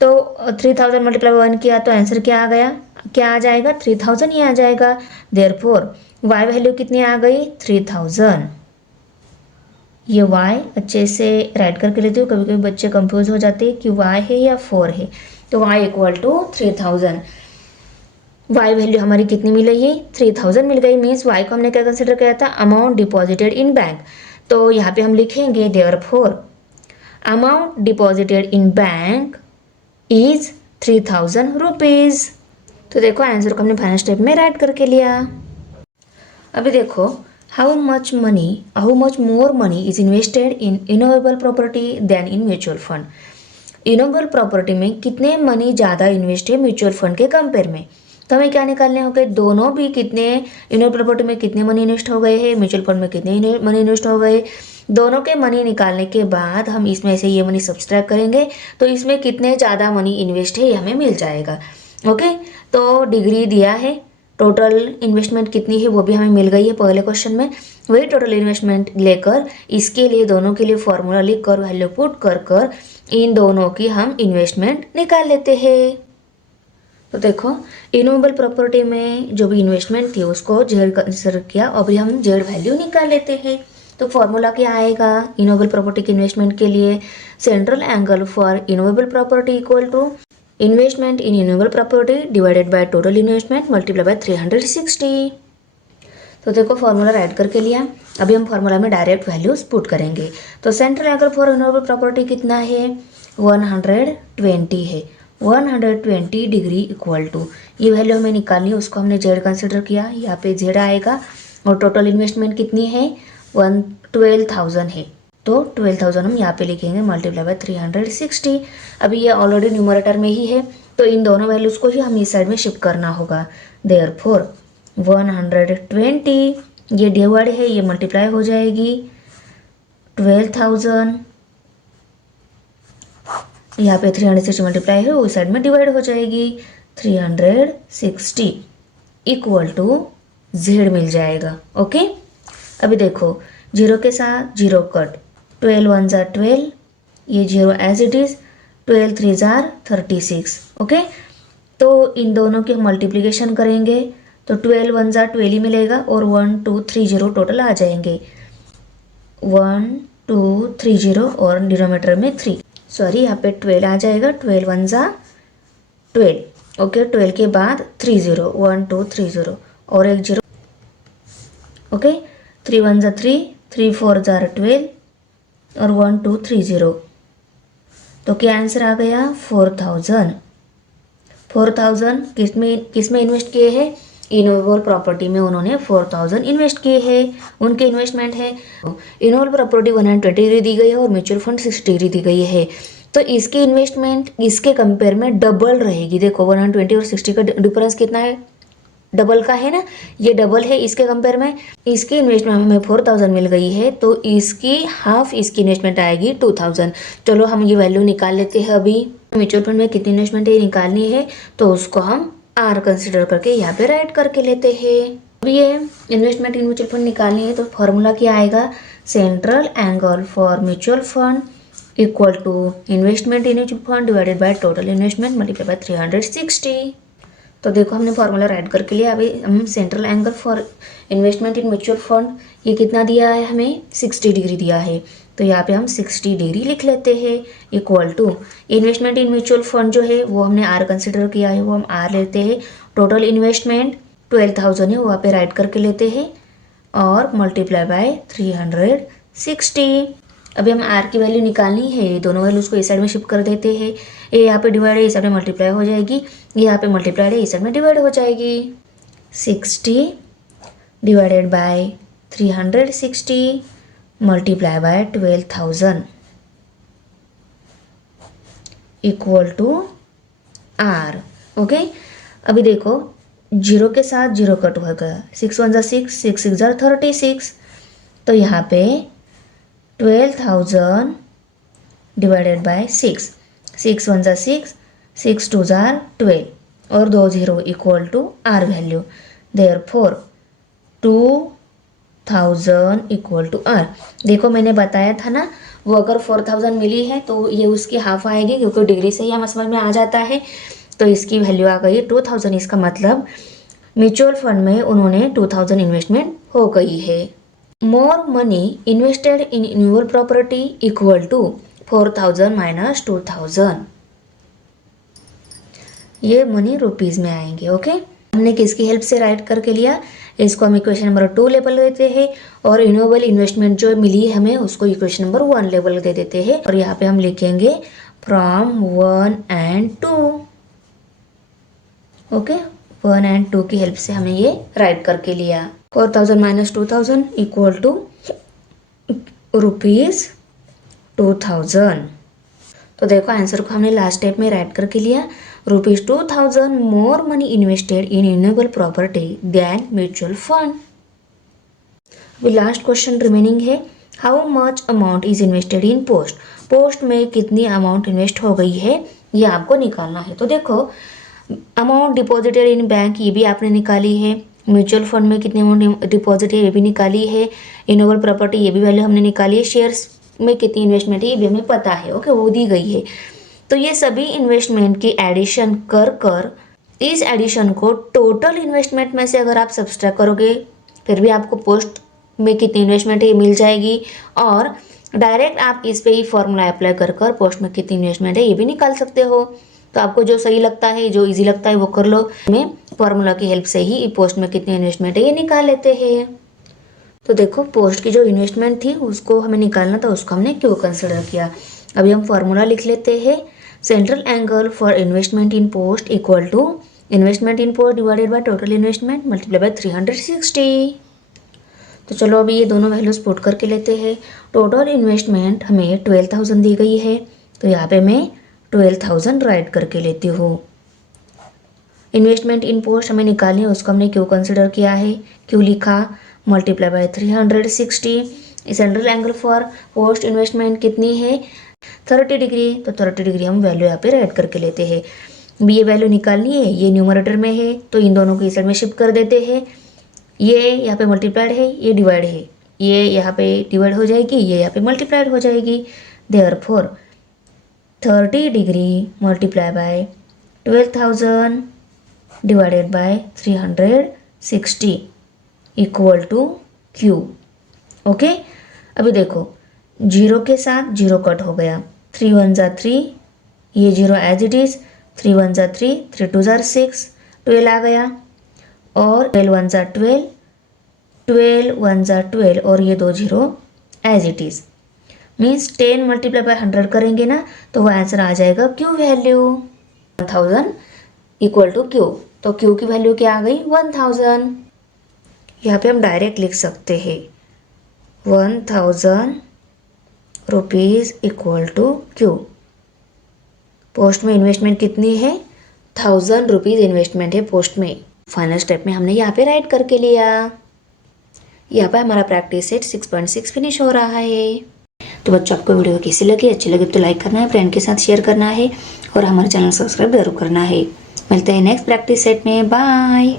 तो 3,000 मल्टीप्लाई 1 किया तो आंसर क्या आ गया, क्या आ जाएगा, 3,000 ही आ जाएगा। देयरफॉर y वैल्यू कितनी आ गई, 3,000। ये y अच्छे से राइट करके लेती हूँ, कभी कभी बच्चे कंफ्यूज हो जाते हैं कि y है या 4 है, तो y equal to 3,000। y value हमारी कितनी मिल गई, 3,000 मिल गई। मीन्स y को हमने क्या कंसिडर किया था, अमाउंट डिपॉजिटेड इन बैंक, तो यहाँ पे हम लिखेंगे therefore amount deposited in bank is 3,000 rupees. तो देखो आंसर को हमने फाइनल स्टेप में राइट करके लिया। अभी देखो how much more money is invested in immovable property than in mutual fund. Immovable property में कितने मनी ज़्यादा इन्वेस्ट है म्यूचुअल फंड के कंपेयर में, तो हमें क्या निकालने होंगे, दोनों भी कितने, इनोवेबल प्रॉपर्टी में कितने मनी इन्वेस्ट हो गए हैं, म्यूचुअल फंड में कितने मनी इन्वेस्ट हो गए, दोनों के मनी निकालने के बाद हम इसमें से ये मनी सब्सट्रैक्ट करेंगे, तो इसमें कितने ज़्यादा मनी इन्वेस्ट है ये हमें मिल जाएगा। ओके, तो डिग्री दिया है, टोटल इन्वेस्टमेंट कितनी है वो भी हमें मिल गई है पहले क्वेश्चन में, वही टोटल इन्वेस्टमेंट लेकर इसके लिए दोनों के लिए फॉर्मूला लिख कर वैल्यू पुट कर इन दोनों की हम इन्वेस्टमेंट निकाल लेते हैं। तो देखो इनोवेबल प्रॉपर्टी में जो भी इन्वेस्टमेंट थी उसको जेड कंसिडर किया, अभी हम जेड वैल्यू निकाल लेते हैं। तो फॉर्मूला क्या आएगा, इनोवेबल प्रॉपर्टी के इन्वेस्टमेंट के लिए central angle for immovable property equal to investment in immovable property divided by total investment multiply by 360। तो देखो फॉर्मूला राइट करके लिया, अभी हम फॉर्मूला में डायरेक्ट वैल्यूज पुट करेंगे। तो central angle for immovable property कितना है, 120 है, 120 डिग्री इक्वल टू, ये वैल्यू हमें निकालनी है, उसको हमने जेड कंसिडर किया, यहाँ पे जेड आएगा, और टोटल इन्वेस्टमेंट कितनी है, 12,000 है, तो 12,000 हम यहाँ पे लिखेंगे मल्टीप्लाई बाय 360। अभी ये ऑलरेडी न्यूमरेटर में ही है, तो इन दोनों वैल्यूज को ही हम इस साइड में शिफ्ट करना होगा। देयरफॉर 120 ये डिवाइड है, ये मल्टीप्लाई हो जाएगी 12,000, यहाँ पे 360 मल्टीप्लाई है, उस साइड में डिवाइड हो जाएगी 360 इक्वल टू जेड मिल जाएगा। ओके, अभी देखो जीरो के साथ जीरो कट, 12 1 12, ये zero as it is, 12 3 36। Okay, तो इन दोनों की हम मल्टीप्लिकेशन करेंगे तो 12 1 12 ही मिलेगा, और 1 2 3 0 टोटल आ जाएंगे, 1 2 3 0 और डिनोमिनेटर में 3, सॉरी यहाँ पे 12 आ जाएगा, 12 1 12। ओके, 12 के बाद 3 0, 1 2 3 0 और एक 0। ओके, 3 1 3, 3 4 12 और 1 2 3 0, तो क्या आंसर आ गया, 4,000। 4,000 किसमें इन्वेस्ट किए हैं, इनोवेबल प्रॉपर्टी में उन्होंने 4,000 इन्वेस्ट किए हैं, उनके इन्वेस्टमेंट है। इनोवेबल प्रॉपर्टी 120 डिग्री दी गई है और म्यूचुअल फंड 60 डिग्री दी गई है, तो इसकी इन्वेस्टमेंट इसके कंपेयर में डबल रहेगी। देखो 120 और 60 का डिफरेंस कितना है, डबल का है ना, ये डबल है इसके कंपेयर में। इसकी इन्वेस्टमेंट हमें 4,000 मिल गई है, तो इसकी हाफ इसकी इन्वेस्टमेंट आएगी 2,000। चलो हम ये वैल्यू निकाल लेते हैं। अभी म्यूचुअल फंड में कितनी इन्वेस्टमेंट है निकालनी है, तो उसको हम आर कंसिडर करके यहाँ पे राइट करके लेते हैं। अब ये इन्वेस्टमेंट इन म्यूचुअल फंड निकालनी है तो फॉर्मूला क्या आएगा, central angle for mutual fund equal to investment in mutual fund divided by total investment multiply by 360। तो देखो हमने फॉर्मूला राइट करके लिया। अभी हम central angle for investment in mutual fund ये कितना दिया है, हमें 60 डिग्री दिया है, तो यहाँ पे हम 60 डिग्री लिख लेते हैं equal to investment in mutual fund जो है वो हमने आर कंसिडर किया है, वो हम आर लेते हैं। टोटल इन्वेस्टमेंट 12,000 है, वो वहाँ पे राइट करके लेते हैं और मल्टीप्लाई बाय 360। अभी हम आर की वैल्यू निकालनी है, दोनों वैल्यू उसको इस साइड में शिफ्ट कर देते हैं। ये यहाँ पे डिवाइड है, इस साइड में मल्टीप्लाई हो जाएगी, ये यहाँ पे मल्टीप्लाइड है, इस साइड में डिवाइड हो जाएगी। 60 divided by 360 multiply by 12,000 equal to R. Okay, अभी देखो जीरो के साथ जीरो कट हो गया, 6 1 6, 6 6 36, तो यहाँ पे 12,000 डिवाइडेड बाय 6, 6 1 6, 6 2 12 और 2 0 equal to R value. Therefore 2,000 equal to R. देखो मैंने बताया था ना, वो अगर 4,000 मिली है तो ये उसकी हाफ आएगी, क्योंकि डिग्री से ही हमें समझ में आ जाता है। तो इसकी वैल्यू आ गई 2,000। इसका मतलब म्यूचुअल फंड में उन्होंने 2,000 इन्वेस्टमेंट हो गई है। More money invested in renewable property equal to 4,000 minus 2,000। ये मनी रुपीज में आएंगे। ओके, हमने किसकी हेल्प से राइट करके लिया, इसको हम इक्वेशन नंबर 2 लेवल देते हैं और रिन्यूएबल इन्वेस्टमेंट जो मिली है हमें उसको इक्वेशन नंबर 1 लेवल दे देते हैं। और यहाँ पे हम लिखेंगे फ्रॉम 1 and 2। ओके, 1 and 2 की हेल्प से हमने ये राइट करके लिया। 4,000 माइनस 2,000 इक्वल टू रुपीज 2,000। तो देखो आंसर को हमने लास्ट स्टेप में राइट करके लिया, rupees 2,000 more money invested in renewable property then mutual fund. अभी लास्ट क्वेश्चन रिमेनिंग है, how much amount is invested in post. Post में कितनी अमाउंट इन्वेस्ट हो गई है ये आपको निकालना है। तो देखो अमाउंट डिपॉजिटेड इन बैंक ये भी आपने निकाली है, म्यूचुअल फंड में कितनी अमाउंट डिपॉजिट है ये भी निकाली है, रिन्यूएबल प्रॉपर्टी ये भी वैल्यू हमने निकाली है, शेयर्स में कितनी इन्वेस्टमेंट है ये भी हमें पता है। ओके, वो दी गई है। तो ये सभी इन्वेस्टमेंट की एडिशन कर इस एडिशन को टोटल इन्वेस्टमेंट में से अगर आप सब्सट्रैक्ट करोगे फिर भी आपको पोस्ट में कितनी इन्वेस्टमेंट है ये मिल जाएगी। और डायरेक्ट आप इस पे ही फॉर्मूला अप्लाई कर पोस्ट में कितनी इन्वेस्टमेंट है ये भी निकाल सकते हो। तो आपको जो सही लगता है, जो इजी लगता है वो कर लो। मैं फॉर्मूला की हेल्प से ही पोस्ट में कितनी इन्वेस्टमेंट है ये निकाल लेते हैं। तो देखो पोस्ट की जो इन्वेस्टमेंट थी उसको हमें निकालना था, उसको हमने क्यों कंसिडर किया। अभी हम फॉर्मूला लिख लेते हैं, central angle for investment in post equal to investment in post divided by total investment multiply by 360। तो चलो अभी ये दोनों वैल्यूज पुट करके लेते हैं। टोटल इन्वेस्टमेंट हमें 12,000 दी गई है, तो यहाँ पे मैं 12,000 राइट करके लेती हूँ। इन्वेस्टमेंट इन पोस्ट हमें निकालनी है, उसको हमने क्यों कंसिडर किया है, क्यों लिखा, multiply by 360। Central angle for post investment कितनी है 30 डिग्री, तो 30 डिग्री हम वैल्यू यहाँ पे राइट करके लेते हैं। ये वैल्यू निकालनी है, ये न्यूमरेटर में है तो इन दोनों को इस साइड में शिफ्ट कर देते हैं। ये यहाँ पे मल्टीप्लाइड है, ये डिवाइड है, ये यहाँ पे डिवाइड हो जाएगी, ये यहाँ पे मल्टीप्लाइड हो जाएगी। Therefore 30 degree multiply by 12,000 divided by 360 equal to Q. Okay, अभी देखो जीरो के साथ जीरो कट हो गया, 3 1 3, ये जीरो एज इट इज़, 3 1 3, 3 2 6, 12 आ गया और 12 1 12, 12 1 12 और ये दो zero as it is. Means 10 multiply by 100 करेंगे ना तो वो आंसर आ जाएगा Q value 1000 equal to Q. तो क्यू की वैल्यू क्या आ गई 1000। यहाँ पे हम डायरेक्ट लिख सकते हैं 1000 rupees equal to Q. Post में इन्वेस्टमेंट कितनी है 1000 रुपीज़ इन्वेस्टमेंट है पोस्ट में। फाइनल स्टेप में हमने यहाँ पे राइट करके लिया। यहाँ पे हमारा प्रैक्टिस सेट 6.6 फिनिश हो रहा है। तो बच्चों आपको वीडियो कैसी लगी, अच्छी लगी तो लाइक करना है, फ्रेंड के साथ शेयर करना है और हमारे चैनल सब्सक्राइब जरूर करना है। मिलते हैं नेक्स्ट प्रैक्टिस सेट में, बाय।